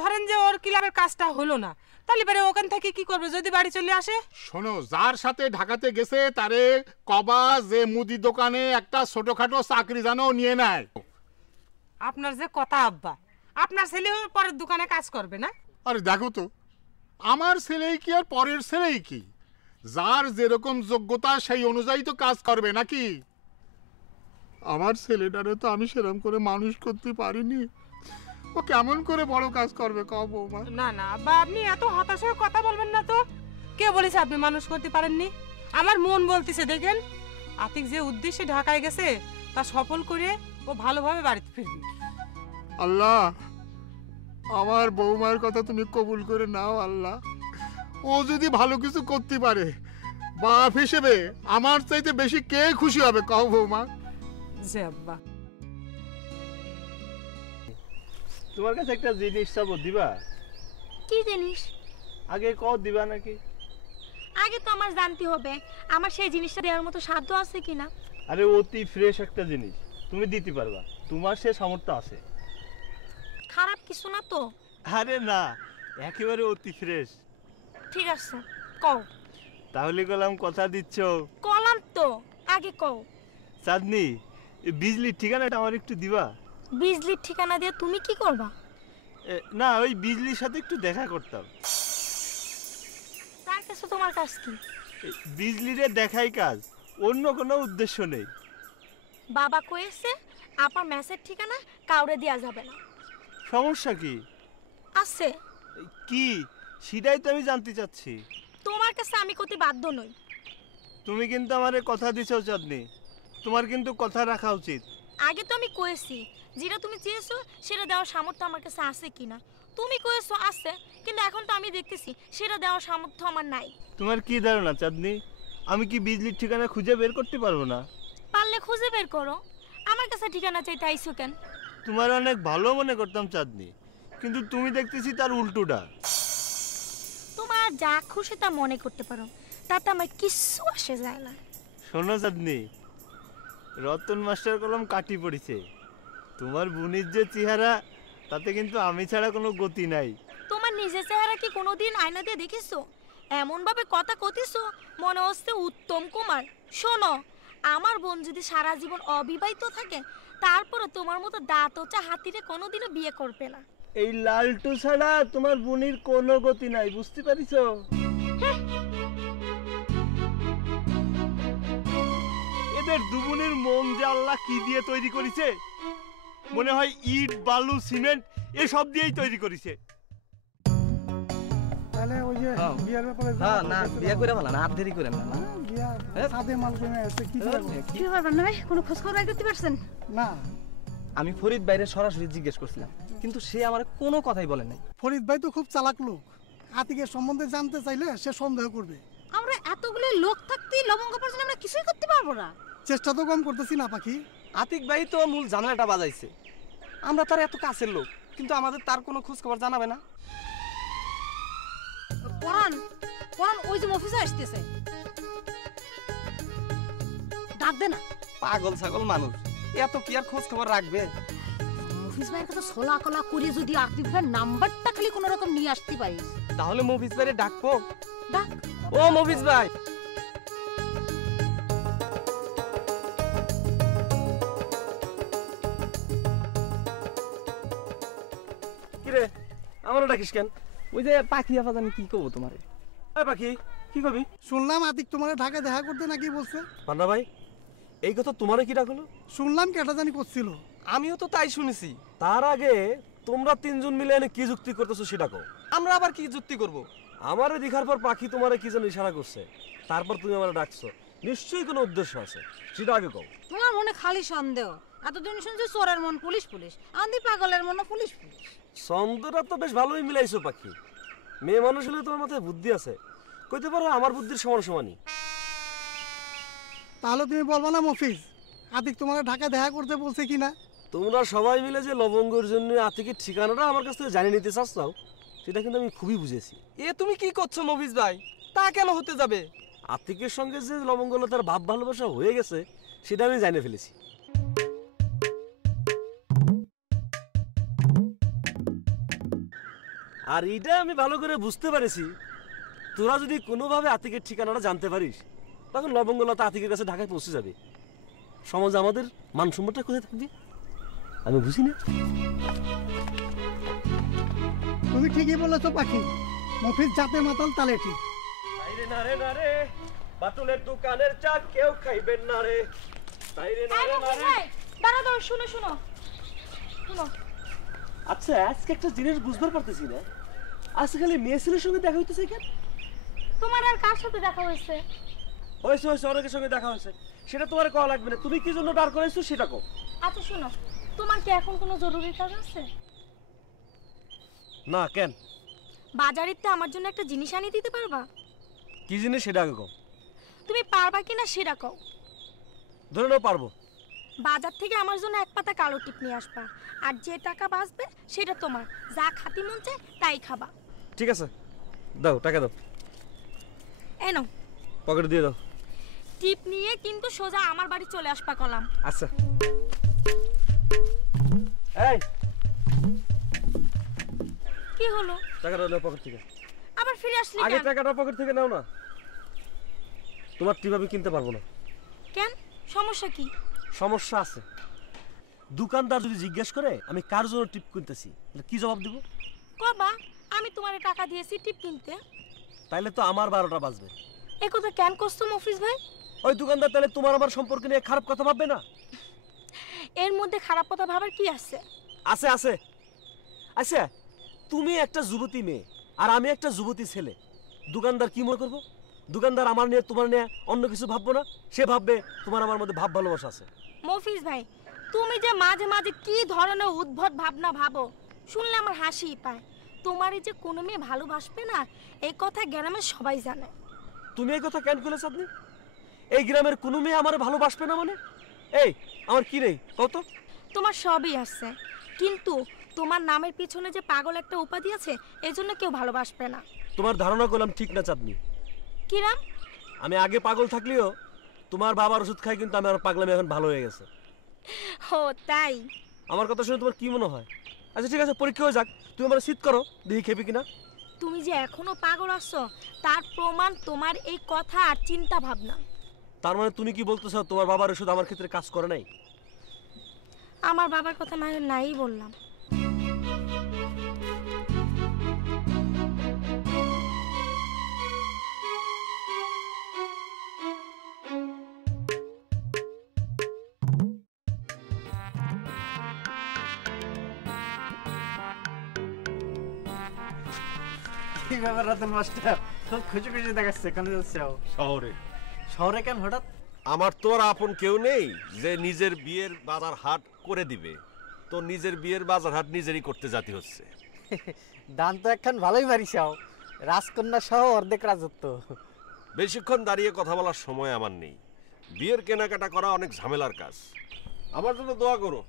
ধরেন যে ওর ক্লাবের কাজটা হলো না, তাহলে পরে ওখান থেকে কি করবে যদি বাড়ি চলে আসে? শোনো, যার সাথে ঢাকাতে গেছে তারে কবা যে মুদি দোকানে একটা ছোটখাটো চাকরি জানো নিয়ে নেয়। আপনার যে কথা আব্বা, আপনার ছেলে পরের দোকানে কাজ করবে না? আরে দেখো তো, আমার ছেলেই কি আর পরের ছেলেই কি? যার যেরকম যোগ্যতা সেই অনুযায়ী তো কাজ করবে নাকি? আমার ছেলেটারে তো আমি সেরকম করে মানুষ করতে পারিনি, ও কেমন করে বড় কাজ করবে কও বৌমা? না না আব্বা, আপনি এত হতাশ হয়ে কথা বলবেন না তো। কে বলেছে আপনি মানুষ করতে পারেননি? আমার মন বলতেছে দেখেন, আতিক যে উদ্দেশ্যে ঢাকায় গেছে তা সফল করে ও ভালোভাবে বাড়িতে ফিরবে। আল্লাহ, আমার বৌমার কথা তুমি কবুল করে নাও আল্লাহ। ও যদি ভালো কিছু করতে পারে, বাপ হিসেবে আমার চাইতে বেশি কে খুশি হবে কও বৌমা? জি আব্বা। তোমার কাছে একটা জিনিস চাবো, দিবা? কি জিনিস? আগে কও দিবা নাকি? আগে তো আমার জানতে হবে আমার সেই জিনিসটা দেওয়ার মতো সাধ্য আছে কিনা। আরে অতি ফ্রেশ একটা জিনিস, তুমি দিতে পারবা, তোমার সে সামর্থ্য আছে। খারাপ কিছু না তো? আরে না, একেবারে অতি ফ্রেশ। ঠিক আছে কও। তাহলে কলাম কথা দিচ্ছ? কলাম তো, আগে কও। চাঁদনি, বিজলির ঠিকানাটা আমার একটু দিবা? বিজলির ঠিকানা দিয়ে তুমি কি করবা? না, ওই বিজলির সাথে একটু দেখা করতাম। তার কাছে তোমার কাজ কি? বিজলিরে দেখাই কাজ, অন্য কোনো উদ্দেশ্য নেই। বাবা কয়েছে আপনার মেসের ঠিকানা কাউরে দেয়া যাবে না। সমস্যা কি আছে? কি সেটাই তো আমি জানতে চাচ্ছি। তোমার কাছে আমি কতি বাধ্য নই। তুমি কিন্তু আমারে কথা দিছো চাঁদনি, তোমার কিন্তু কথা রাখা উচিত। আগে তো আমি কয়েছি যেটা তুমি চেয়েছো সেটা দেওয়ার সামর্থ্য আমার কাছে আছে কিনা। তুমি কয়েছো আছে, কিন্তু এখন তো আমি দেখতেছি সেটা দেওয়ার সামর্থ্য আমার নাই। তোমার কি ধারণা চাঁদনি, আমি কি বিজলির ঠিকানা খুঁজে বের করতে পারবো না? পারলে খুঁজে বের করো, আমার কাছে ঠিকানা চাইতে আইছো কেন? তোমার অনেক ভালো মনে করতাম চাঁদনি, কিন্তু তুমি দেখতেছি তার উল্টোটা। তোমার তোমার যা খুশি তা মনে করতে পারো, তাতে আমার কিচ্ছু আসে যায় না। শোনো চাঁদনি, রতন মাস্টার কলম কাটি পড়েছে। তোমার বোনের যে চেহারা, তাতে কিন্তু আমি ছাড়া কোনো গতি নাই। তোমার নিজের চেহারা কি কোনোদিন আয়না দিয়ে দেখেছো? এমন ভাবে কথা কতিছো মনে হচ্ছে উত্তম কুমার। শোনো, আমার বোন যদি সারা জীবন অবিবাহিত থাকে, তারপরে তোমার মতো দাঁত ওচা হাতিরে কোনোদিনও বিয়ে করবে না। এই লালটু ছাড়া তোমার বোনের কোনো গতি নাই, বুঝতে পারিছো? এদের দুবুনের মন যে আল্লাহ কি দিয়ে তৈরি করেছে, মনে হয় ইট বালু সিমেন্ট এসব দিয়েই তৈরি করেছে। তাহলে ওই যে বিয়ার ব্যাপারে না বিয়া করে ভালো না, আর দেরি করে না। বিয়া সাদে মাল কমে আছে, কি কি করবেন না ভাই? কোনো খোঁজ খবর করতে পারছেন না? আমি ফরিদ ভাইরে সরাসরি জিজ্ঞেস করছিলাম, কিন্তু সে আমার কোনো কথাই বলে নাই। ফরিদ ভাই তো খুব চালাক লোক, আতিকের সম্বন্ধে জানতে চাইলে সে সন্দেহ করবে। আমরা এতগুলো লোক থাকতে লবঙ্গ পর্যন্ত আমরা কিছুই করতে পারবো না। চেষ্টা তো কম করতেছি না পাখি। আতিক ভাই তো মূল ঝামেলাটা বাজাইছে। আমরা তার এত কাছের লোক, কিন্তু আমাদের তার কোনো খোঁজ খবর জানাবে না। পরান পরান ওই যে অফিসে আসতেছে, ডাক দে না। পাগল ছাগল মানুষ, এত কি আর খোঁজ খবর রাখবে? মফিজ ভাইয়ের কথা সোলা কলা করে যদি আতিক ভাইয়ের নাম্বারটা খালি কোনো রকম নিয়ে আসতে পারিস, তাহলে মফিজ ভাইরে ডাকবো। ডাক। ও মফিজ ভাই, কিরে আমারও ডাকিস কেন? ওই যে পাখি আপা জানি কি করবো তোমারে। পাখি কি কবি? শুনলাম আতিক তোমার ঢাকা দেখা করতে নাকি বলছে। পান্না ভাই, এই কথা তোমারে কি ডাকলো? শুনলাম কেটা জানি করছিল। আমিও তো তাই শুনেছি। তার আগে তোমরা তিনজন মিলে এনে কি যুক্তি করতেছো সেটা কও। আমরা আবার কি যুক্তি করব? আমারে দেখার পর পাখি তোমারে কি যেন ইশারা করছে, তারপর তুমি আমারে ডাকছো, নিশ্চয়ই কোনো উদ্দেশ্য আছে, সেটা আগে কও। তোমার মনে খালি সন্দেহ। এতদিন শুনছি চোরের মন পুলিশ পুলিশ, আন্দি পাগলের মন পুলিশ পুলিশ। ছন্দটা তো বেশ ভালোই মিলাইছো পাখি। মেয়ে মানুষ হলে তোমার মাথায় বুদ্ধি আছে, কইতে পারো আমার বুদ্ধির সমান সমানই। তাহলে তুমি বলবো না মফিজ আতিক তোমার ঢাকা দেখা করতে বলছে কিনা? তোমরা সবাই মিলে যে লবঙ্গের জন্য আতিকের ঠিকানাটা আমার কাছ থেকে জানিয়ে নিতে চাচ্ছো, সেটা কিন্তু আমি খুবই বুঝেছি। এ তুমি কি করছো মফিজ ভাই? তা কেন হতে যাবে? আতিকের সঙ্গে যে লবঙ্গলতার ভাব ভালোবাসা হয়ে গেছে সেটা আমি জানিয়ে ফেলেছি। আর এইটা আমি ভালো করে বুঝতে পেরেছি, তোরা যদি কোনোভাবে আতিকের ঠিকানাটা জানতে পারিস, তখন লবঙ্গলতা আতিকের কাছে ঢাকায় পৌঁছে যাবে। সমাজে আমাদের মান সম্মানটা কোথায় থাকবে আমি বুঝি না। তুমি ঠিকই বলেছো পাখি, মফিজ জাতে মাতাল তালে ঠিক। তাইরে না রে না রে, বাটুলের দোকানের চা কেউ খাইবেন না রে। তাইরে না রে না রে। দাঁড়া দাঁড়া, শুনো শুনো শুনো। আচ্ছা, আজকে একটা জিনিস বুঝতে পারতেছি না, আজকে খালি মেয়ে ছেলের সঙ্গে দেখা হইতেছে কেন? তোমার আর কার সাথে দেখা হয়েছে? হয়েছে হয়েছে, অনেকের সঙ্গে দেখা হয়েছে, সেটা তোমার কওয়া লাগবে না। তুমি কি জন্য দাঁড় করাইছো সেটা কও। আচ্ছা শোনো, তোমার কি এখন কোনো জরুরি কাজ আছে? না, কেন? বাজারেতে আমার জন্য একটা জিনিস আনিয়ে দিতে পারবা? কি জিনিস সেটা আগে কও। তুমি পারবা কিনা সেটা কও। ধরে নাও পারবো। বাজার থেকে আমার জন্য এক পাতা কালো টিপ নিয়ে আসবা, আর যে টাকা বাঁচবে সেটা তোমার, যা খাতি মন চায় তাই খাবা। ঠিক আছে, দাও টাকা দাও। এই নাও, পকেটে দিয়ে দাও। টিপ নিয়ে কিন্তু সোজা আমার বাড়ি চলে আসবা কলাম। আচ্ছা। এই কি হলো? টাকাটা নাও পকেট থেকে। আবার ফিরে আসলি আগে কেন? টাকাটা পকেট থেকে নাও না। তোমার টিপ আমি কিনতে পারবো না। কেন? সমস্যা কি? সমস্যা আছে। দোকানদার যদি জিজ্ঞেস করে আমি কার জন্য টিপ কিনতেছি, তাহলে কি জবাব দেব? কবা আমি তোমারে টাকা দিয়েছি টিপ কিনতে। তাইলে তো আমার 12টা বাজবে। এই কথা কেন করছো মফিজ ভাই? ওই দোকানদার তাহলে তোমার আমার সম্পর্ক নিয়ে খারাপ কথা ভাববে না? এর মধ্যে খারাপ কথা ভাবার কি আছে? আছে আছে। আচ্ছা, তুমি একটা যুবতী মেয়ে আর আমি একটা যুবতী ছেলে, দোকানদার কি মনে করবো? দোকানদার আমার নিয়ে তোমার নিয়ে অন্য কিছু ভাববো না, সে ভাববে তোমার আমার মধ্যে ভাব ভালোবাসা আছে। মফিজ ভাই, তুমি যে মাঝে মাঝে কি ধরনের উদ্ভট ভাবনা ভাবো, শুনলে আমার হাসিই পায়। তোমারই যে কোনো মেয়ে ভালোবাসবে না, এই কথা গ্রামের সবাই জানে। তুমি এই কথা কেন করলে চাঁদনি? এই গ্রামের কোনো মেয়ে আমার ভালোবাসবে না মানে? এই আমার কি নেই কত? তোমার সবই আছে, কিন্তু তোমার নামের পিছনে যে পাগল একটা উপাধি আছে, এজন্য কেউ ভালোবাসবে না। তোমার ধারণা করলাম ঠিক না চাঁদনি। কিরাম? আমি আগে পাগল থাকলেও তোমার বাবার ওষুধ খাই কিন্তু আমার পাগলামি এখন ভালো হয়ে গেছে। ও তাই? আমার কথা শুনে তোমার কি মনে হয়? আচ্ছা ঠিক আছে, পরীক্ষা হয়ে যাক, তুমি আমার শীত করো, দেখি খেপি কিনা। তুমি যে এখনো পাগল আছো তার প্রমাণ তোমার এই কথা আর চিন্তা ভাবনা। তার মানে তুমি কি বলতে চাও তোমার বাবার ওষুধ আমার ক্ষেত্রে কাজ করে নাই? আমার বাবার কথা না নাই বললাম। কি ব্যাপার রতন মাস্টার, খুব খুশি খুশি দেখাচ্ছে, কেন যাচ্ছে? শহরে। শহরে কেন হঠাৎ? আমার তোর আপন কেউ নেই যে নিজের বিয়ের বাজার হাট করে দিবে। তো নিজের বিয়ের বাজার হাট নিজেরই করতে জাতি হচ্ছে। দান তো একখান ভালোই মারিছাও, রাজকন্যা সহ অর্ধেক রাজত্ব। বেশিক্ষণ দাঁড়িয়ে কথা বলার সময় আমার নেই। বিয়ের কেনাকাটা করা অনেক ঝামেলার কাজ। আমার জন্য দোয়া করো।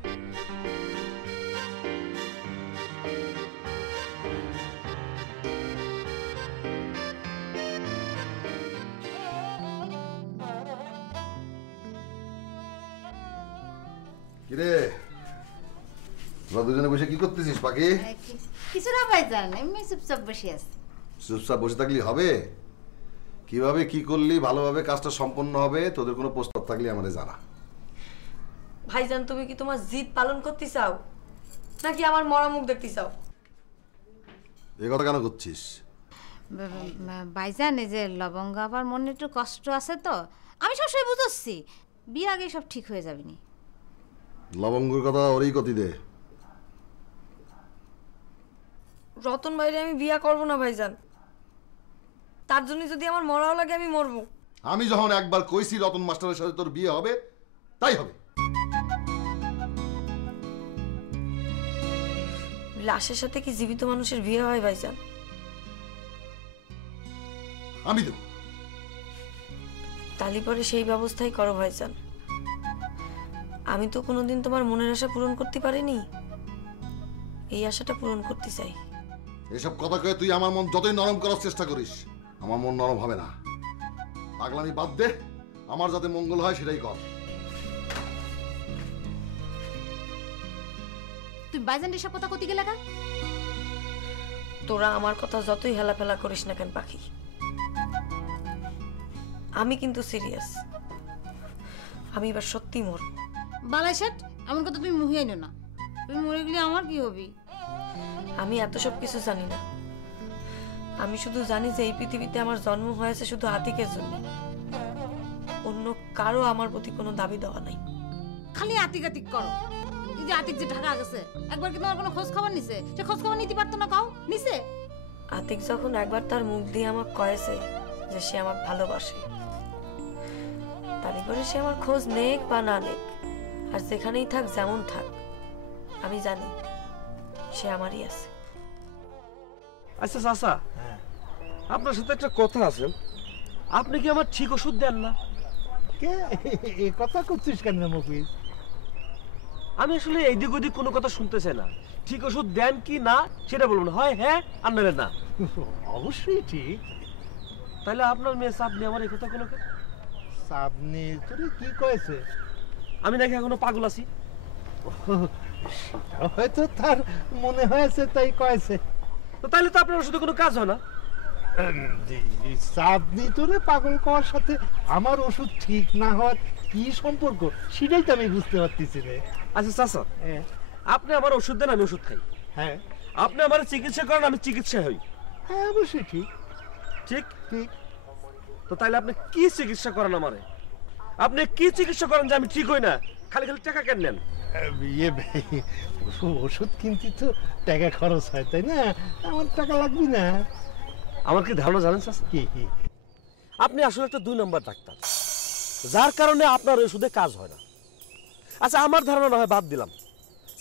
কিরে, তোরা দুজনে বসে কি করতেছিস পাখি? কিছু না ভাইজান, এমনি চুপচাপ বসে আছি। চুপচাপ বসে থাকলে হবে? কিভাবে কি করলি ভালোভাবে কাজটা সম্পন্ন হবে তোদের কোনো প্রস্তাব থাকলে আমাদের জানা। ভাইজান তুমি কি তোমার জিদ পালন করতে চাও নাকি আমার মরা মুখ দেখতে চাও? এই কথা কেন করছিস? ভাইজান এই যে লবঙ্গ আবার মনে একটু কষ্ট আছে তো, আমি সবসময় বুঝছি বিয়ে আগে সব ঠিক হয়ে যাবে নি। লবঙ্গর কথা ওরই কতি দে। রতন ভাইরে আমি বিয়া করব না ভাইজান, তার জন্য যদি আমার মরাও লাগে আমি মরবো। আমি যখন একবার কইছি রতন মাস্টারের সাথে তোর বিয়ে হবে, তাই হবে। লাশের সাথে কি জীবিত মানুষের বিয়ে হয় ভাইজান? আমি দেব। তালি পরে সেই ব্যবস্থাই করো ভাইজান। আমি তো কোনোদিন তোমার মনের আশা পূরণ করতে পারিনি, এই আশাটা পূরণ করতে চাই। এসব কথা কয়ে তুই আমার মন যতই নরম করার চেষ্টা করিস, আমার মন নরম হবে না। পাগলামি বাদ দে, আমার যাতে মঙ্গল হয় সেটাই কর। তুই ভাইজান এসব কথা কতি গেলে কা? তোরা আমার কথা যতই হেলাফেলা করিস না কেন পাখি, আমি কিন্তু সিরিয়াস। আমি এবার সত্যি মরব। বালাই শেট, এমন কথা তুমি মুহিয়ে নো না। তুমি মরে গেলে আমার কি হবে? আমি এত সব কিছু জানি না। আমি শুধু জানি যে এই পৃথিবীতে আমার জন্ম হয়েছে শুধু আতিকের জন্য। অন্য কারো আমার প্রতি কোনো দাবি দেওয়া নাই। খালি আতিক আতিক করো। এই যে আতিক যে ঢাকা গেছে, একবার কি তোমার কোনো খোঁজ খবর নিছে? সে খোঁজ খবর নিতে পারতো না, কাও নিছে? আতিক যখন একবার তার মুখ দিয়ে আমাকে কয়েছে যে সে আমাকে ভালোবাসে, তারপরে সে আমার খোঁজ নেক বা না নেক, আর যেখানেই থাক যেমন থাক, আমি জানি সে আমারই আছে। আচ্ছা চাচা, আপনার সাথে একটা কথা আছে। আপনি কি আমার ঠিক ওষুধ দেন না? এ কথা করছিস কেন মফিজ? আমি আসলে এইদিক ওদিক কোনো কথা শুনতে চাই না। ঠিক ওষুধ দেন কি না সেটা বলুন, হয় হ্যাঁ আর নাহলে না। অবশ্যই ঠিক। তাহলে আপনার মেয়ে চাঁদনি আমার এই কথা কোনো চাঁদনি তোরে কি কয়েছে? আমি নাকি এখনো পাগল আছি? হয়তো তার মনে হয়েছে তাই কয়েছে। তো তাহলে তো আপনার ওষুধে কোনো কাজ হয় না। চাঁদনি তোরে পাগল করার সাথে আমার ওষুধ ঠিক না হওয়ার কি সম্পর্ক সেটাই তো আমি বুঝতে পারতেছি রে। আচ্ছা চাচা, আপনি আমার ওষুধ দেন, আমি ওষুধ খাই। হ্যাঁ, আপনি আমার চিকিৎসা করেন, আমি চিকিৎসা হই। হ্যাঁ অবশ্যই ঠিক। ঠিক ঠিক। তো তাহলে আপনি কি চিকিৎসা করেন আমারে? আপনি কি চিকিৎসা করেন যে আমি ঠিক হই না? খালি খালি টাকা কেন নেন? ওষুধ কিনতে তো টাকা খরচ হয়, তাই না? আমার টাকা লাগবে না। আমার কি ধারণা জানেন চাচা? আপনি আসলে একটা 2 নম্বর ডাক্তার, যার কারণে আপনার ওষুধে কাজ হয় না। আচ্ছা আমার ধারণা না হয় বাদ দিলাম,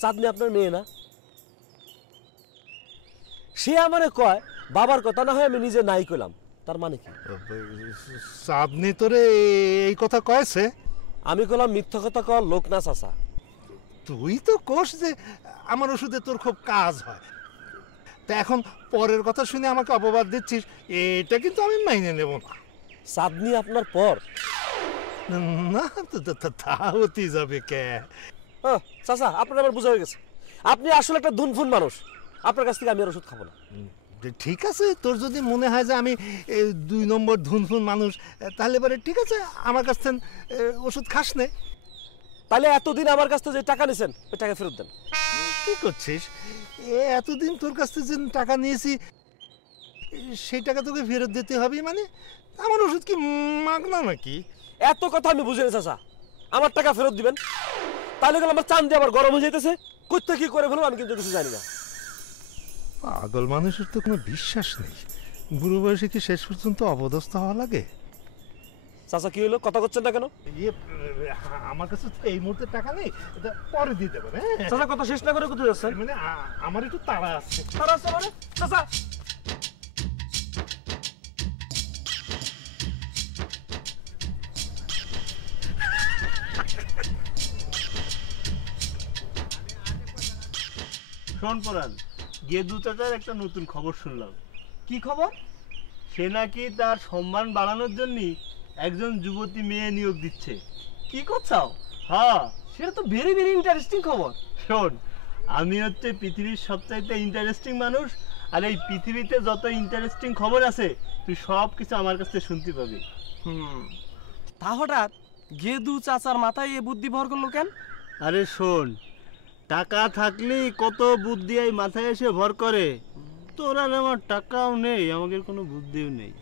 চাঁদনি আপনার মেয়ে না? সে আমারে কয় বাবার কথা না হয় আমি নিজে নাই কইলাম, তার মানে কি? চাঁদনি তোরে এই কথা কয়েছে? আমি কইলাম মিথ্যা কথা কওয়ার লোক না চাচা। তুই তো কোষ যে আমার ওষুধে তোর খুব কাজ হয়, তা তা এখন পরের কথা শুনে আমাকে অপবাদ দিচ্ছিস, এটা কিন্তু আমি মাইনে নেব না। চাঁদনি আপনার পর? না, তা হতেই যাবে কে। চাচা, আপনার আবার বোঝা হয়ে গেছে, আপনি আসলে একটা দুনফুন মানুষ। আপনার কাছ থেকে আমি আর ওষুধ খাবো না। ঠিক আছে, তোর যদি মনে হয় যে আমি 2 নম্বর ধুনফুন মানুষ, তাহলে এবারে ঠিক আছে, আমার কাছ থেকে ওষুধ খাস নে। তাহলে এতদিন আমার কাছ থেকে যে টাকা নিয়েছেন ওই টাকা ফেরত দেন। কি করছিস? এতদিন তোর কাছ থেকে যে টাকা নিয়েছি সেই টাকা তোকে ফেরত দিতে হবে? মানে আমার ওষুধ কি মাগনা নাকি? এত কথা আমি বুঝি না চাচা, আমার টাকা ফেরত দিবেন। তাহলে গেলে আমার চান দিয়ে আবার গরম হয়ে যেতেছে, কোথা কি করে ফেলবো আমি কিন্তু কিছু জানি না। পাগল মানুষের তো কোনো বিশ্বাস নেই, বুড়ো বয়সে কি শেষ পর্যন্ত অপদস্থ হওয়া লাগে? চাচা কি হলো, কথা করছেন না কেন? আমার কাছে তো এই মুহূর্তে টাকা নেই, এটা পরে দিয়ে দেবেন। চাচা কথা শেষ না করে কোথায় যাচ্ছেন? মানে আমার একটু তাড়া আছে। তাড়া আছে মানে? চাচা শোন পরান, গেদু চাচার একটা নতুন খবর শুনলাম। কি খবর? সে নাকি তার সম্মান বাড়ানোর জন্য একজন যুবতী মেয়ে নিয়োগ দিচ্ছে। কি করছাও? হ্যাঁ, সেটা তো ভেরি ভেরি ইন্টারেস্টিং খবর। শোন, আমি হচ্ছে পৃথিবীর সবচাইতে ইন্টারেস্টিং মানুষ, আর এই পৃথিবীতে যত ইন্টারেস্টিং খবর আছে তুই সব কিছু আমার কাছ থেকে শুনতে পাবি। তা হঠাৎ গেদু চাচার মাথায় এ বুদ্ধি ভর করলো কেন? আরে শোন, টাকা থাকলেই কত বুদ্ধি এই মাথায় এসে ভর করে। তোর আর আমার টাকাও নেই, আমাদের কোনো বুদ্ধিও নেই।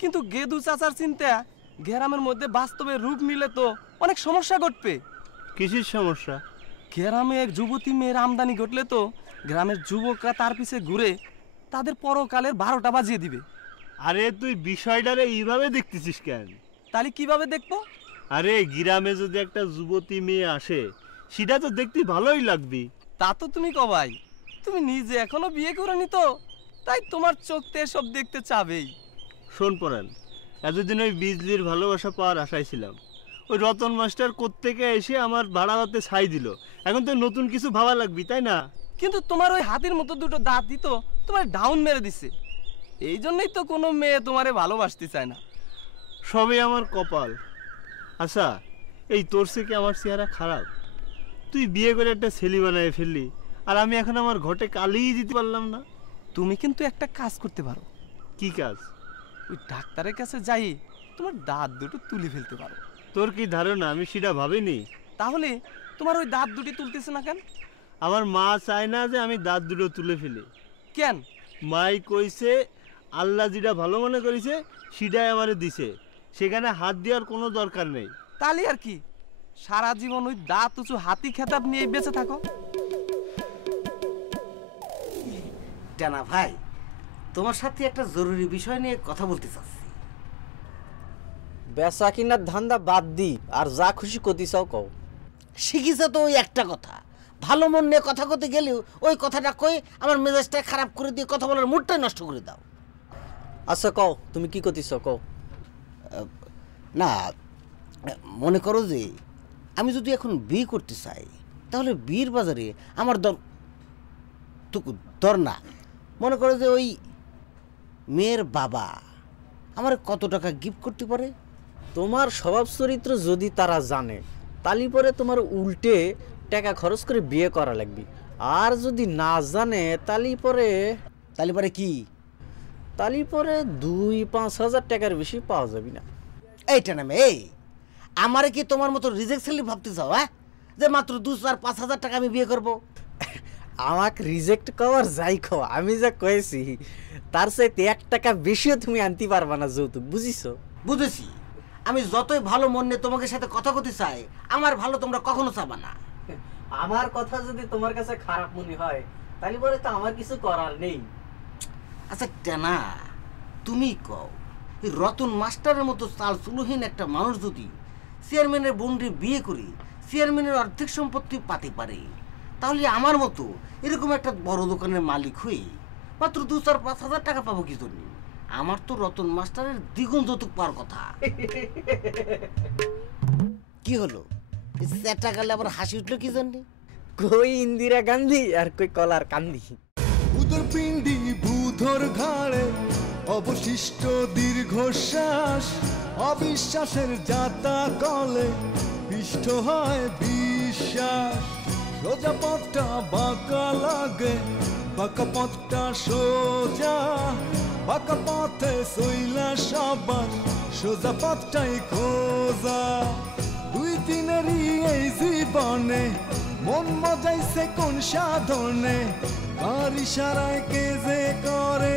কিন্তু গেদু চাচার চিন্তা গ্রামের মধ্যে বাস্তবে রূপ নিলে তো অনেক সমস্যা ঘটবে। কিসের সমস্যা? গ্রামে এক যুবতী মেয়ের আমদানি ঘটলে তো গ্রামের যুবকরা তার পিছে ঘুরে তাদের পরকালের 12টা বাজিয়ে দিবে। আরে তুই বিষয়টারে এইভাবে দেখতেছিস কেন? তাহলে কিভাবে দেখবো? আরে গ্রামে যদি একটা যুবতী মেয়ে আসে সেটা তো দেখতে ভালোই লাগবে। তা তো তুমি কবাই, তুমি নিজে এখনো বিয়ে করনি তো, তাই তোমার চোখতে সব দেখতে চাবেই। শোন পরান, এতদিন ওই বিজলির ভালোবাসা পাওয়ার আশায় ছিলাম। ওই রতন মাস্টার কোত্থেকে এসে আমার ভাড়া হতে ছাই দিল। এখন তো নতুন কিছু ভাবা লাগবে, তাই না? কিন্তু তোমার ওই হাতির মতো দুটো দাঁত দিত তোমার ডাউন মেরে দিছে, এই জন্যই তো কোনো মেয়ে তোমারে ভালোবাসতে চায় না। সবই আমার কপাল। আচ্ছা, এই তোর সে কি আমার চেহারা খারাপ? তুই বিয়ে করে একটা ছেলে বানায় ফেললি, আর আমি এখন আমার ঘটে কালিই দিতে পারলাম না। তুমি কিন্তু একটা কাজ করতে পারো। কি কাজ? ওই ডাক্তারের কাছে যাই তোমার দাঁত দুটো তুলে ফেলতে পারো। তোর কি ধারণা আমি সেটা ভাবিনি? তাহলে তোমার ওই দাঁত দুটি তুলতেছে না কেন? আমার মা চায় না যে আমি দাঁত দুটো তুলে ফেলি। কেন? মাই কইছে আল্লাহ যেটা ভালো মনে করেছে সেটাই আমারে দিছে, সেখানে হাত দেওয়ার কোনো দরকার নেই। তাহলে আর কি, সারা জীবন ওই দাঁত উঁচু হাতি খেতাব নিয়ে বেঁচে থাকো। জানা ভাই, তোমার সাথে একটা জরুরি বিষয় নিয়ে কথা বলতে চাচ্ছি। বেচা কিনার ধান্দা বাদ দি, আর যা খুশি কতি চাও কও। শিখিছে তো ওই একটা কথা, ভালো মন নিয়ে কথা কতে গেলেও ওই কথাটা কই আমার মেজাজটা খারাপ করে দিয়ে কথা বলার মুডটাই নষ্ট করে দাও। আচ্ছা কও, তুমি কি কতিছ কও। না, মনে করো যে আমি যদি এখন বিয়ে করতে চাই, তাহলে বিয়ের বাজারে আমার দর না। মনে করো যে ওই মেয়ের বাবা আমার কত টাকা গিফট করতে পারে। তোমার স্বভাব চরিত্র যদি তারা জানে, তালি পরে তোমার উল্টে টাকা খরচ করে বিয়ে করা লাগবে। আর যদি না জানে তালি পরে কি? তালি পরে 2-5 হাজার টাকার বেশি পাওয়া যাবে না। এইটা নামে এই আমারে কি তোমার মতো রিজেক্ট ছেলে ভাবতে চাও? হ্যাঁ, যে মাত্র 2-4-5 হাজার টাকা আমি বিয়ে করবো? আমাকে রিজেক্ট করার যাই খাও, আমি যা কয়েছি তার চাইতে 1 টাকা বেশিও তুমি আনতে পারবা না যৌতুক, বুঝিছো? বুঝেছি। আমি যতই ভালো মন নিয়ে তোমাকে সাথে কথা কতে চাই, আমার ভালো তোমরা কখনো চাবা না। আমার কথা যদি তোমার কাছে খারাপ মনে হয় তাহলে পরে তো আমার কিছু করার নেই। আচ্ছা টেনা, তুমি কও, এই রতন মাস্টারের মতো চাল চুলহীন একটা মানুষ যদি চেয়ারম্যানের বোনরে বিয়ে করে চেয়ারম্যানের অর্ধেক সম্পত্তি পাতে পারে, তাহলে আমার মতো এরকম একটা বড় দোকানের মালিক হয়ে মাত্র 2-4-5 হাজার টাকা পাবো কি জন্য? আমার তো রতন মাস্টারের দ্বিগুণ যৌতুক পাওয়ার কথা। কি হলো, সেটা গেলে আবার হাসি উঠলো কি জন্য? কই ইন্দিরা গান্ধী আর কই কলার কান্দি। উদর পিন্ডি বন্ধুর ঘাড়ে অবশিষ্ট দীর্ঘশ্বাস, অবিশ্বাসের যাতা কলে পিষ্ট হয় বিশ্বাস। সোজা পথটা বাঁকা লাগে, বাঁকা পথটা সোজা, বাঁকা পথে সইলা সবার, সোজা পথটাই খোঁজা। দুই দিনেরই এই জীবনে মন মজাইছে কোন সাধনে, কার ইশারায় কে যে করে